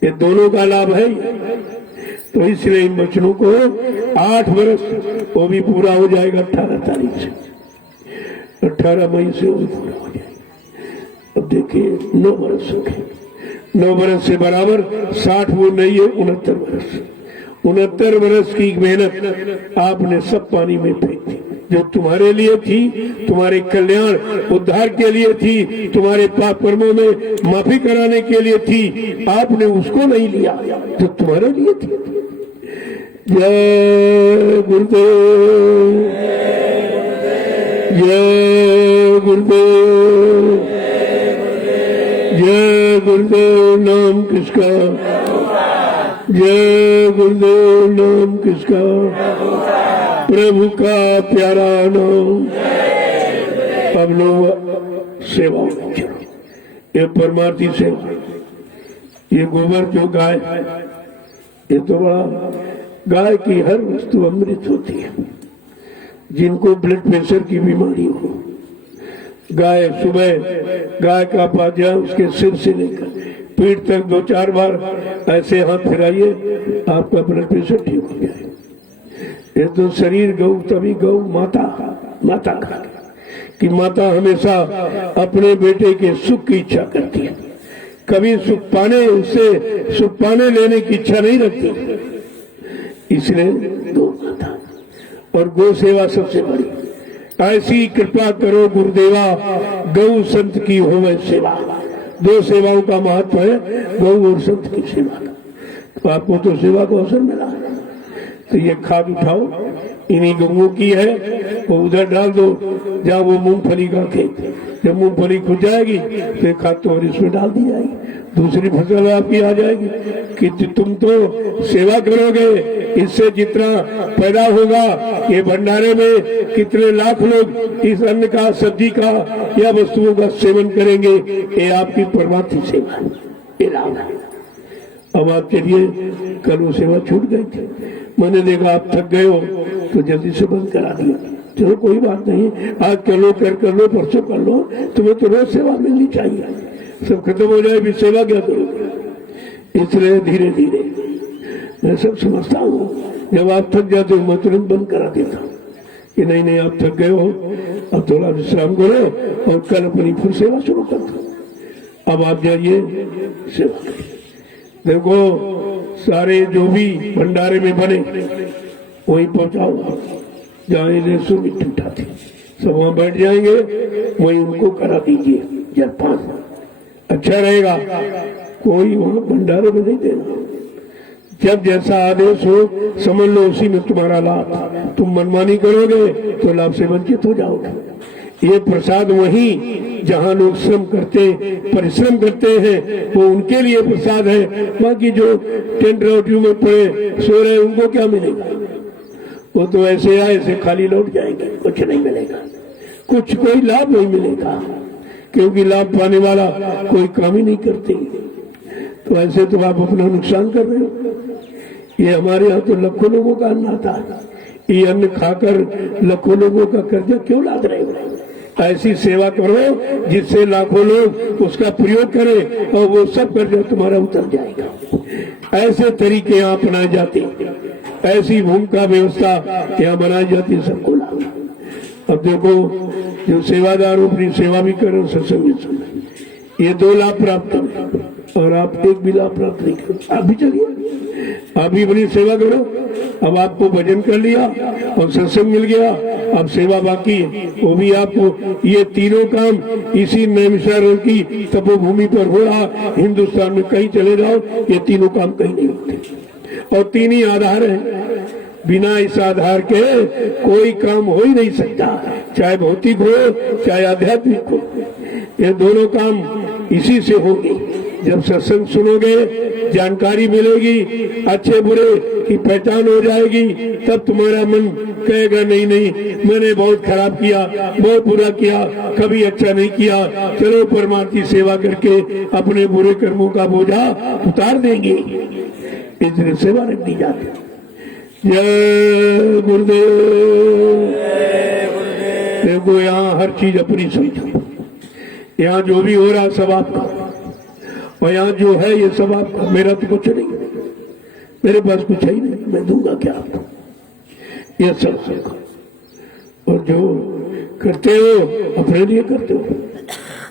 ये दोनों का लाभ है। तो इसलिए इन बच्चों को 8 वर्ष, वो भी पूरा हो जाएगा 18 तारीख से, 18 मई से वो भी पूरा हो जाएगा। अब देखिए 9 वर्ष हो गए। 9 वर्ष से बराबर 60 वो नहीं है, 69 वर्ष। 69 वर्ष की मेहनत आपने सब पानी में फेंक दी। जो तुम्हारे लिए थी, तुम्हारे कल्याण उद्धार के लिए थी, तुम्हारे पाप कर्मों में माफी कराने के लिए थी, आपने उसको नहीं लिया जो तुम्हारे लिए थी। जय गुरुदेव, जय गुरुदेव, जय गुरुदेव। नाम किसका? जय गुरुदेव। नाम किसका? प्रभु का प्यारा नाम। अब लोग सेवा में चलो, ये परमार्थी सेवा। ये गोबर जो गाय, ये तो बड़ा, गाय की हर वस्तु अमृत होती है। जिनको ब्लड प्रेशर की बीमारी हो, गाय सुबह गाय का पाजा उसके सिर से लेकर पीठ तक 2-4 बार ऐसे हाथ फिराइए, आपका ब्लड प्रेशर ठीक हो जाए। ये तो शरीर गौ, तभी गौ माता माता का कि माता हमेशा अपने बेटे के सुख की इच्छा करती है, कभी सुख पाने से सुख पाने लेने की इच्छा नहीं रखती। इसलिए गौ माता और गौ सेवा सबसे बड़ी। ऐसी कृपा करो गुरुदेवा, गौ संत की होवे सेवा। 2 सेवाओं का महत्व है, गौ और संत की सेवा का। तो आपको तो सेवा का अवसर मिला है। तो ये खाद उठाओ, इन्हीं गऊओं की है, वो उधर डाल दो जहाँ वो मूंगफली का खेत। जब मूंगफली खुद जाएगी तो ये खाद तो और इसमें डाल दी जाएगी, दूसरी फसल आपकी आ जाएगी। कि तुम तो सेवा करोगे, इससे जितना पैदा होगा, ये भंडारे में कितने लाख लोग इस अन्न का, सब्जी का या वस्तुओं का सेवन करेंगे, ये आपकी परमार्थी सेवा है, ये लाभ है। अब आपके लिए कल वो सेवा छूट गई थी, मैंने देखा आप थक गए हो तो जल्दी से बंद करा दिया। चलो कोई बात नहीं, आज कर लो, परसों कर लो, तुम्हें तो रोज सेवा मिलनी चाहिए। सब खत्म हो जाए फिर सेवा क्या करोगे? इसलिए धीरे धीरे मैं सब समझता हूँ। जब आप थक जाते हो मैं तुरंत बंद करा देता हूँ कि नहीं आप थक गए हो, अब थोड़ा विश्राम करो और कल अपनी फिर सेवा शुरू कर दो। अब आप जाइए सेवा करिए। देखो सारे जो भी भंडारे में बने वहीं पहुंचाओ, जहाँ लहसुन मिट्टी उठाते सब वहां बैठ जाएंगे, वहीं उनको करा दीजिए जलपान, अच्छा रहेगा। कोई वहां भंडारे में नहीं देना। जब जैसा आदेश हो समझ लो उसी में तुम्हारा लाभ। तुम मनमानी करोगे तो लाभ से वंचित हो जाओगे। ये प्रसाद वही जहाँ लोग श्रम करते, परिश्रम करते हैं, वो उनके लिए प्रसाद है। बाकी जो टेंट रोटियों में पड़े सो रहे उनको क्या मिलेगा? वो तो ऐसे आए ऐसे खाली लौट जाएंगे, कुछ नहीं मिलेगा, कुछ कोई लाभ नहीं मिलेगा, क्योंकि लाभ पाने वाला कोई काम ही नहीं करते। तो ऐसे तो आप अपना नुकसान कर रहे हो। ये हमारे यहाँ तो लाखों लोगों का अन्न आता है, ये अन्न खाकर लाखों लोगों का कर्जा क्यों लाद रहे हो? ऐसी सेवा करो जिससे लाखों लोग उसका प्रयोग करें और वो सब कर्जा तुम्हारा उतर जाएगा। ऐसे तरीके यहाँ अपनाए जाते, ऐसी भूमिका व्यवस्था यहाँ बनाई जाती है, सबको लाभ। अब देखो जो सेवादार अपनी सेवा भी करें सत्संग सुने, ये 2 लाभ प्राप्त करें और आप एक भी लाभ प्राप्त नहीं करो। आप भी चलिए, आप भी अपनी सेवा करो। अब आपको भजन कर लिया और सत्संग मिल गया, अब सेवा बाकी है, वो भी आपको। ये तीनों काम इसी नैमिषारण्य की तपोभूमि पर हो रहा। हिंदुस्तान में कहीं चले जाओ ये तीनों काम कहीं नहीं होते, और 3 ही आधार है। बिना इस आधार के कोई काम हो ही नहीं सकता, चाहे भौतिक हो चाहे आध्यात्मिक हो। ये दोनों काम इसी से होंगे। जब सत्संग सुनोगे, जानकारी मिलेगी, अच्छे बुरे की पहचान हो जाएगी, तब तुम्हारा मन कहेगा नहीं मैंने बहुत खराब किया, बहुत बुरा किया, कभी अच्छा नहीं किया। चलो परमार्थी सेवा करके अपने बुरे कर्मों का बोझा उतार देंगे। इसलिए सेवा रखनी जाती है। जय गुरुदेव। देखो यहाँ हर चीज अपनी समझो, यहाँ जो भी हो रहा सब आपका, और यहाँ जो है ये सब आपका। मेरा तो कुछ नहीं, मेरे पास कुछ है ही नहीं, मैं दूंगा क्या आपको? ये सब सबका। और जो करते हो अपने लिए करते हो,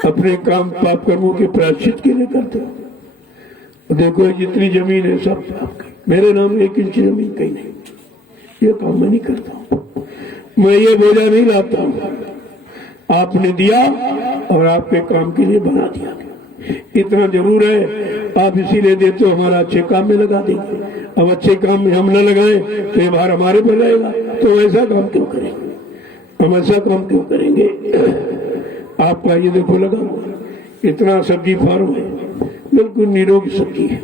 अपने काम पाप कर्मों के प्रायश्चित के लिए करते हो। देखो जितनी जमीन है सब आपकी, मेरे नाम 1 इंच जमीन कहीं नहीं। ये काम मैं नहीं करता हूँ, मैं ये बोझा नहीं लाता हूँ, आपने दिया और आपके काम के लिए बना दिया। इतना जरूर है, आप इसीलिए देते हो हमारा अच्छे काम में लगा देंगे। अब अच्छे काम में हम न लगाएं तो ये भार हमारे पर रहेगा। तो ऐसा काम क्यों करेंगे? हम ऐसा काम क्यों करेंगे? आपका ये देखो लगा हुआ, इतना सब्जी फार्म है, बिल्कुल निरोगी सब्जी है,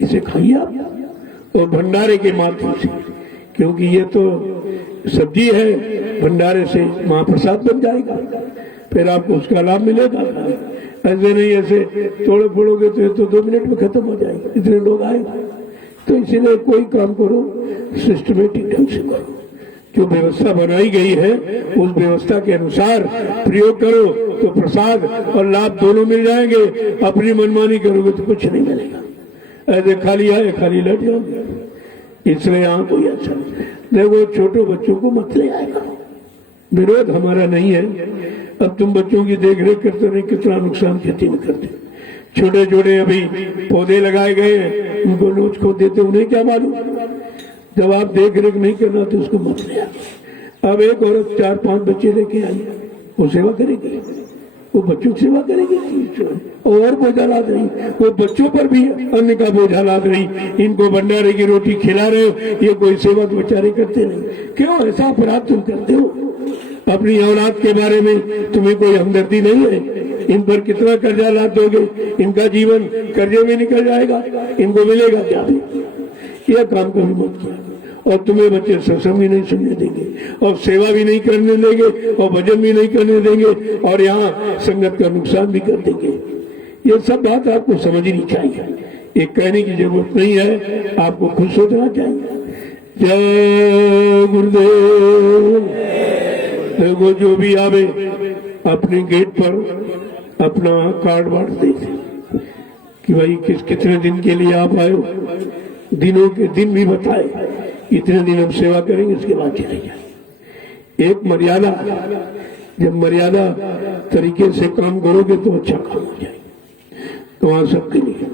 इसे खाइए आप और भंडारे के माध्यम से, क्योंकि ये तो सब्जी है, भंडारे से महाप्रसाद बन जाएगा, फिर आपको उसका लाभ मिलेगा। ऐसे नहीं ऐसे तोड़े फोड़ोगे तो ये तो 2 मिनट में खत्म हो जाएगा, इतने लोग आएंगे। तो इसीलिए कोई काम करो सिस्टमेटिक ढंग से करो, जो व्यवस्था बनाई गई है उस व्यवस्था के अनुसार प्रयोग करो तो प्रसाद और लाभ दोनों मिल जाएंगे। अपनी मनमानी करोगे तो कुछ नहीं मिलेगा। ऐसे खाली आए खाली लट जाओगे। इसलिए यहाँ कोई अच्छा नहीं। देखो छोटे बच्चों को मत ले आएगा, विरोध हमारा नहीं है। अब तुम बच्चों की देख रेख करते नहीं, कितना नुकसान खेती में करते। छोटे छोटे अभी पौधे लगाए गए हैं, उनको नोच खो देते, उन्हें क्या मालूम। जब आप देख रेख नहीं करना तो उसको मत ले आए। अब एक औरत 4-5 बच्चे लेके आई, वो सेवा करेगी, वो बच्चों की सेवा करेगी और बोझा लाद रही, वो बच्चों पर भी अन्न का बोझा लाद रही, इनको भंडारे की रोटी खिला रहे हो, ये कोई सेवा तो बेचारे करते नहीं। क्यों ऐसा अपराध तुम करते हो? अपनी औलाद के बारे में तुम्हें कोई हमदर्दी नहीं है? इन पर कितना कर्जा लाद दोगे? इनका जीवन कर्जे में निकल जाएगा, इनको मिलेगा क्या? यह काम कभी मत किया। और तुम्हें बच्चे सत्संग भी नहीं सुनने देंगे, और सेवा भी नहीं करने देंगे, और भजन भी नहीं करने देंगे, और यहाँ संगत का नुकसान भी कर देंगे। ये सब बात आपको समझनी चाहिए, ये कहने की जरूरत नहीं है, आपको खुद सोचना चाहिए। जय गुरुदेव। देखो जो भी आवे अपने गेट पर अपना कार्ड बांट दे कि भाई कितने दिन के लिए आप आए हो, दिनों के दिन भी बताए, इतने दिन हम सेवा करेंगे, उसके बाद चले जाए। एक मर्यादा, जब मर्यादा तरीके से काम करोगे तो अच्छा काम हो जाएगा। तो वहां सबके लिए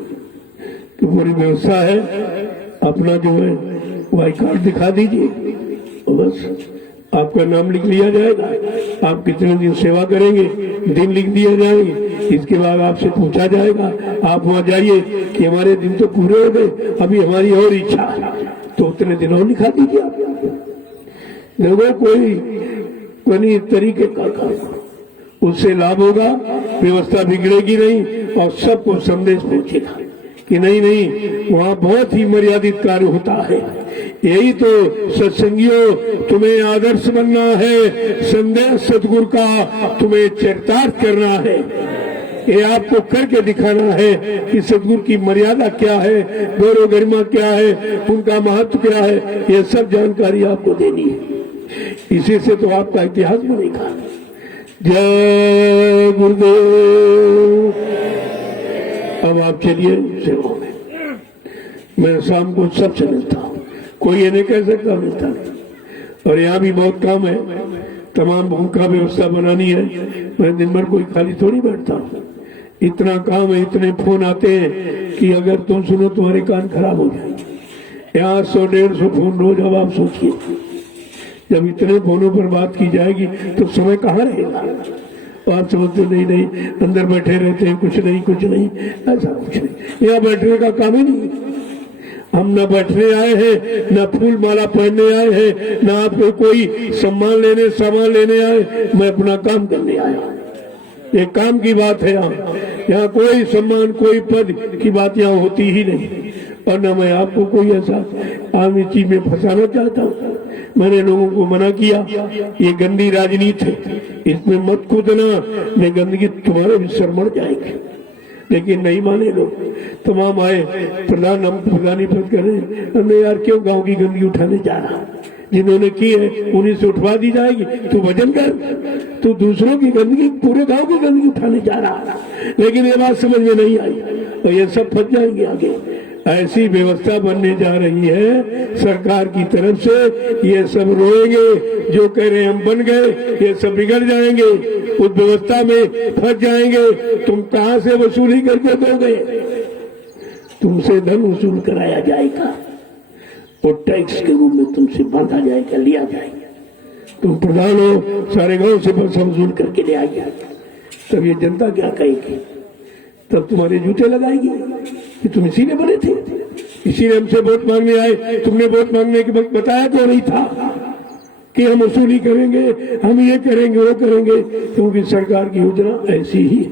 तो पूरी व्यवस्था है। अपना जो है वाई कार्ड दिखा दीजिए और बस आपका नाम लिख लिया जाएगा, आप कितने दिन सेवा करेंगे दिन लिख दिए जाएंगे। इसके बाद आपसे पूछा जाएगा, आप वहां जाइए कि हमारे दिन तो पूरे हो गए, अभी हमारी और इच्छा है, तो उतने दिन और लिखा दीजिए आप। देखो कोई तरीके का काम, उससे लाभ होगा, व्यवस्था बिगड़ेगी नहीं, और सबको संदेश पहुंचेगा कि नहीं वहाँ बहुत ही मर्यादित कार्य होता है। यही तो सत्संगियों, तुम्हें आदर्श बनना है, संदेश सतगुरु का तुम्हें चरितार्थ करना है, ये आपको करके दिखाना है कि सतगुरु की मर्यादा क्या है, गौरव गरिमा क्या है, उनका महत्व क्या है, ये सब जानकारी आपको देनी है। इसी से तो आपका इतिहास बनेगा। जय गुरुदेव। अब आप चलिए सेवा में। मैं शाम को सबसे मिलता हूँ, कोई ये नहीं कह सकता मिलता नहीं। और यहाँ भी बहुत काम है, तमाम भूखा व्यवस्था बनानी है। मैं दिन भर कोई खाली थोड़ी बैठता हूँ, इतना काम है, इतने फोन आते हैं कि अगर तुम सुनो तुम्हारे कान खराब हो जाएंगे। यहाँ 100-150 फोन रोज। अब आप सोचिए, जब इतने फोनों पर बात की जाएगी तो समय कहाँ रहेगा? आप समझते नहीं अंदर बैठे रहते हैं, कुछ नहीं, ऐसा कुछ नहीं। यहाँ बैठने का काम ही नहीं। हम न बैठने आए हैं, न फूल माला पहनने आए हैं, न आपको कोई सामान लेने आए। मैं अपना काम करने आया। ये काम की बात है। यहाँ कोई सम्मान, कोई पद की बात यहाँ होती ही नहीं। और न मैं आपको कोई ऐसा आम इस चीज में फंसाना चाहता हूँ। मैंने लोगों को मना किया, ये गंदी राजनीति है, इसमें मत कूदना, मैं गंदगी तुम्हारे भी सर मर जाएगी। लेकिन नहीं माने लोग। तमाम आए, प्रधान हम प्रधानी पद कर रहे हैं। हमने यार क्यों गांव की गंदगी उठाने जा रहा? जिन्होंने की है उन्हीं से उठवा दी जाएगी। तू भजन कर, तू दूसरों की गंदगी, पूरे गांव की गंदगी उठाने जा रहा। लेकिन ये बात समझ में नहीं आई और ये सब फंस जाएंगे आगे। ऐसी व्यवस्था बनने जा रही है सरकार की तरफ से। ये सब रोएंगे, जो कह रहे हम बन गए, ये सब बिगड़ जाएंगे, उस व्यवस्था में फंस जाएंगे। तुम कहां से वसूली करके दोगे? तुमसे धन वसूल कराया जाएगा और टैक्स के रूप में तुमसे बांधा जाएगा, लिया जाएगा। तुम प्रधान हो, सारे गांव से पैसा वसूल करके ले आएगा। तब ये जनता क्या कहेगी? तब तुम्हारे जूते लगाएगी कि तुम इसीलिए बने थे, इसीलिए हमसे वोट मांगने आए। तुमने वोट मांगने के वक्त बताया तो नहीं था कि हम वसूली करेंगे, हम ये करेंगे, वो करेंगे। क्योंकि सरकार की योजना ऐसी ही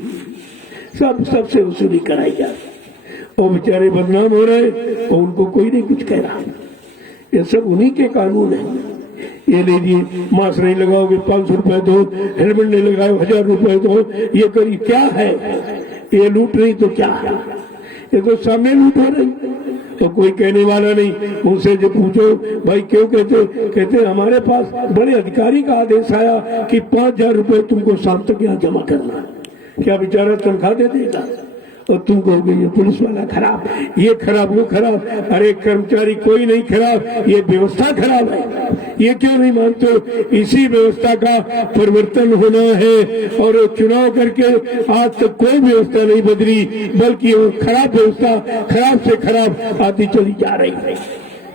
सबसे वसूली कराई जा रही और बेचारे बदनाम हो रहे और उनको कोई नहीं कुछ कह रहा। ये सब उन्हीं के कानून है। ये लीजिए, मास्क नहीं लगाओगे 500 रुपए दो, हेलमेट नहीं लगाओ 1000 रुपए दो। ये करी क्या है? ये लूट रही तो क्या है? ये तो सामने लूट हो रही तो कोई कहने वाला नहीं। उनसे जो पूछो भाई क्यों कहते हमारे पास बड़े अधिकारी का आदेश आया कि 5000 रुपए तुमको शाम तक यहाँ जमा करना है। क्या बेचारा तनख्वाह दे देगा? और तुम कहोगे ये पुलिस वाला खराब, ये खराब, वो खराब। अरे कर्मचारी कोई नहीं खराब, ये व्यवस्था खराब है। ये क्यों नहीं मानते? इसी व्यवस्था का परिवर्तन होना है। और चुनाव करके आज तक कोई व्यवस्था नहीं बदली, बल्कि वो खराब व्यवस्था खराब से खराब आती चली जा रही है।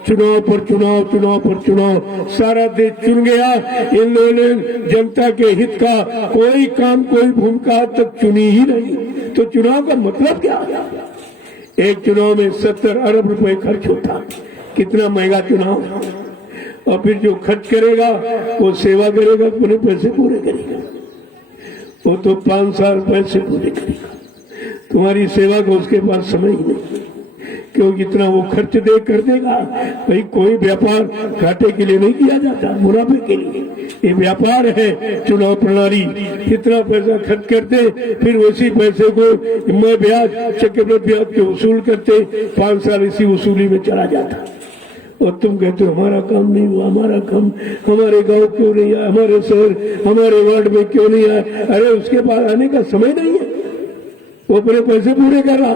चुनाव पर चुनाव, चुनाव पर चुनाव, सारा देश चुन गया। इन लोगों ने जनता के हित का कोई काम, कोई भूमिका तक चुनी ही नहीं। तो चुनाव का मतलब क्या है? एक चुनाव में 70 अरब रुपए खर्च होता, कितना महंगा चुनाव है। और फिर जो खर्च करेगा वो सेवा करेगा, अपने पैसे पूरे करेगा। वो तो 5 साल पैसे पूरे करेगा, तुम्हारी सेवा का उसके पास समय ही नहीं, क्योंकि इतना वो खर्च दे कर देगा। भाई कोई व्यापार घाटे के लिए नहीं किया जाता, मुनाफे के लिए। ये व्यापार है चुनाव प्रणाली। इतना पैसा खर्च करते, फिर उसी पैसे को मैं ब्याज, चक्रवृद्धि ब्याज के वसूल करते, 5 साल इसी वसूली में चला जाता। और तुम कहते हो हमारा काम नहीं हुआ, हमारा काम, हमारे गांव क्यों नहीं आया, हमारे शहर, हमारे वार्ड में क्यों नहीं आया। अरे उसके पास आने का समय नहीं है, वो अपने पैसे पूरे कर रहा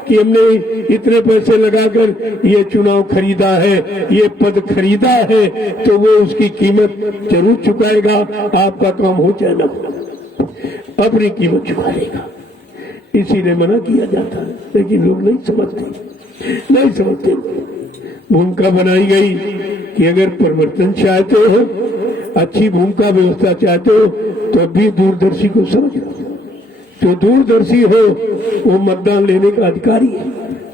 कि हमने इतने पैसे लगाकर ये चुनाव खरीदा है, ये पद खरीदा है, तो वो उसकी कीमत जरूर चुकाएगा। आपका काम हो चाहे न हो, अपनी कीमत चुका लेगा। इसीलिए मना किया जाता है, लेकिन लोग नहीं समझते। भूमिका बनाई गई कि अगर परिवर्तन चाहते हो, अच्छी भूमिका व्यवस्था चाहते हो, तो भी दूरदर्शी को समझ लो। जो दूरदर्शी हो वो मतदान लेने का अधिकारी है।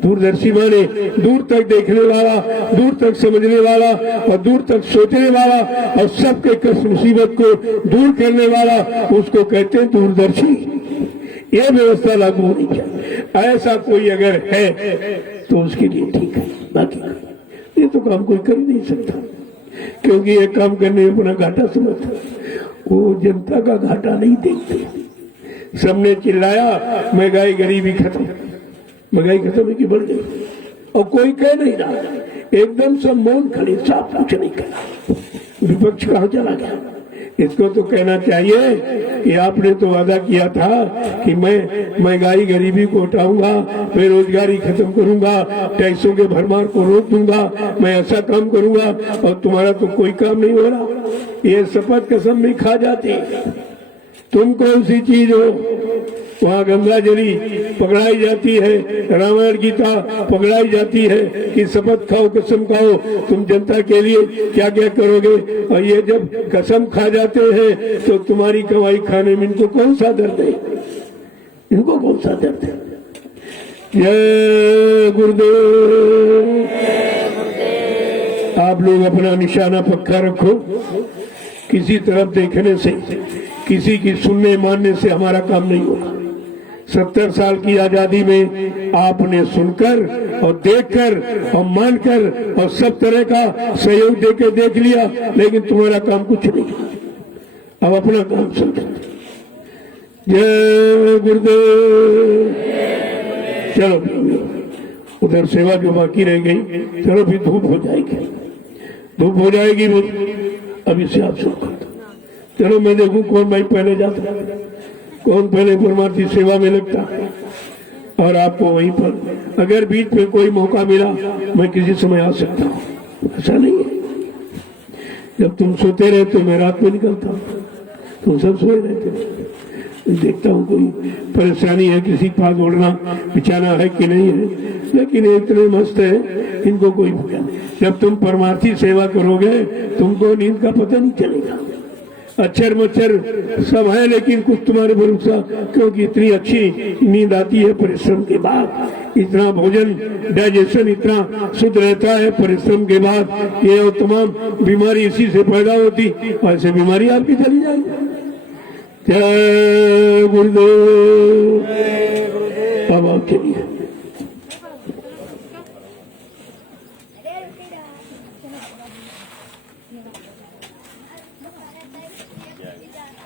दूरदर्शी माने दूर तक देखने वाला, दूर तक समझने वाला और दूर तक सोचने वाला और सबके कष्ट मुसीबत को दूर करने वाला, उसको कहते हैं दूरदर्शी। ये व्यवस्था लागू होनी चाहिए। ऐसा कोई अगर है तो उसके लिए ठीक है, बाकी ये तो काम कोई कर नहीं सकता, क्योंकि ये काम करने में अपना घाटा समझता, वो जनता का घाटा नहीं देखते। सबने चिल्लाया महंगाई गरीबी खत्म, महंगाई खत्म है कि बढ़ गई, और कोई कह नहीं रहा। एकदम सब मौन खड़े, साफ कुछ नहीं कहा। विपक्ष कहाँ चला गया? इसको तो कहना चाहिए कि आपने तो वादा किया था कि मैं महंगाई गरीबी को हटाऊंगा, बेरोजगारी खत्म करूंगा, टैक्सों के भरमार को रोक दूंगा, मैं ऐसा काम करूंगा, और तुम्हारा तो कोई काम नहीं हो रहा। ये शपथ कसम नहीं खा जाती। तुम कौन सी चीज हो? वहाँ गंगा जली पकड़ाई जाती है, रामायण गीता पकड़ाई जाती है कि शपथ खाओ, कसम खाओ, तुम जनता के लिए क्या क्या करोगे। और ये जब कसम खा जाते हैं तो तुम्हारी कमाई खाने में इनको कौन सा दर्द है? इनको कौन सा दर्द है? जय गुरुदेव। आप लोग अपना निशाना पक्का रखो। किसी तरफ देखने से, किसी की सुनने मानने से हमारा काम नहीं होगा। 70 साल की आजादी में आपने सुनकर और देखकर और मानकर और सब तरह का सहयोग देकर देख लिया, लेकिन तुम्हारा काम कुछ नहीं। अब अपना काम समझो। जय गुरुदेव। चलो उधर सेवा जो बाकी रह गई, चलो फिर धूप हो जाएगी, धूप हो जाएगी। अभी से आप शुरू कर दो। चलो मैं देखूं कौन भाई पहले जाता, कौन पहले परमार्थी सेवा में लगता, और आपको वहीं पर अगर बीच में कोई मौका मिला मैं किसी समय आ सकता हूँ। ऐसा नहीं है, जब तुम सोते रहते मैं रात में निकलता हूँ, तुम सब सोए रहते। देखता हूँ कोई परेशानी है, किसी के पास ओढ़ना बिछाना है कि नहीं है, लेकिन इतने मस्त है इनको कोई भूखा नहीं। जब तुम परमार्थी सेवा करोगे तुमको नींद का पता नहीं चलेगा। अक्षर मच्छर सब है, लेकिन कुछ तुम्हारे भरोसा, क्योंकि इतनी अच्छी नींद आती है परिश्रम के बाद। इतना भोजन डाइजेशन इतना शुद्ध रहता है परिश्रम के बाद। ये और तमाम बीमारी इसी से पैदा होती, ऐसे बीमारी आपकी चली जाएगी। जय गुरुदेव। अब आप चलिए।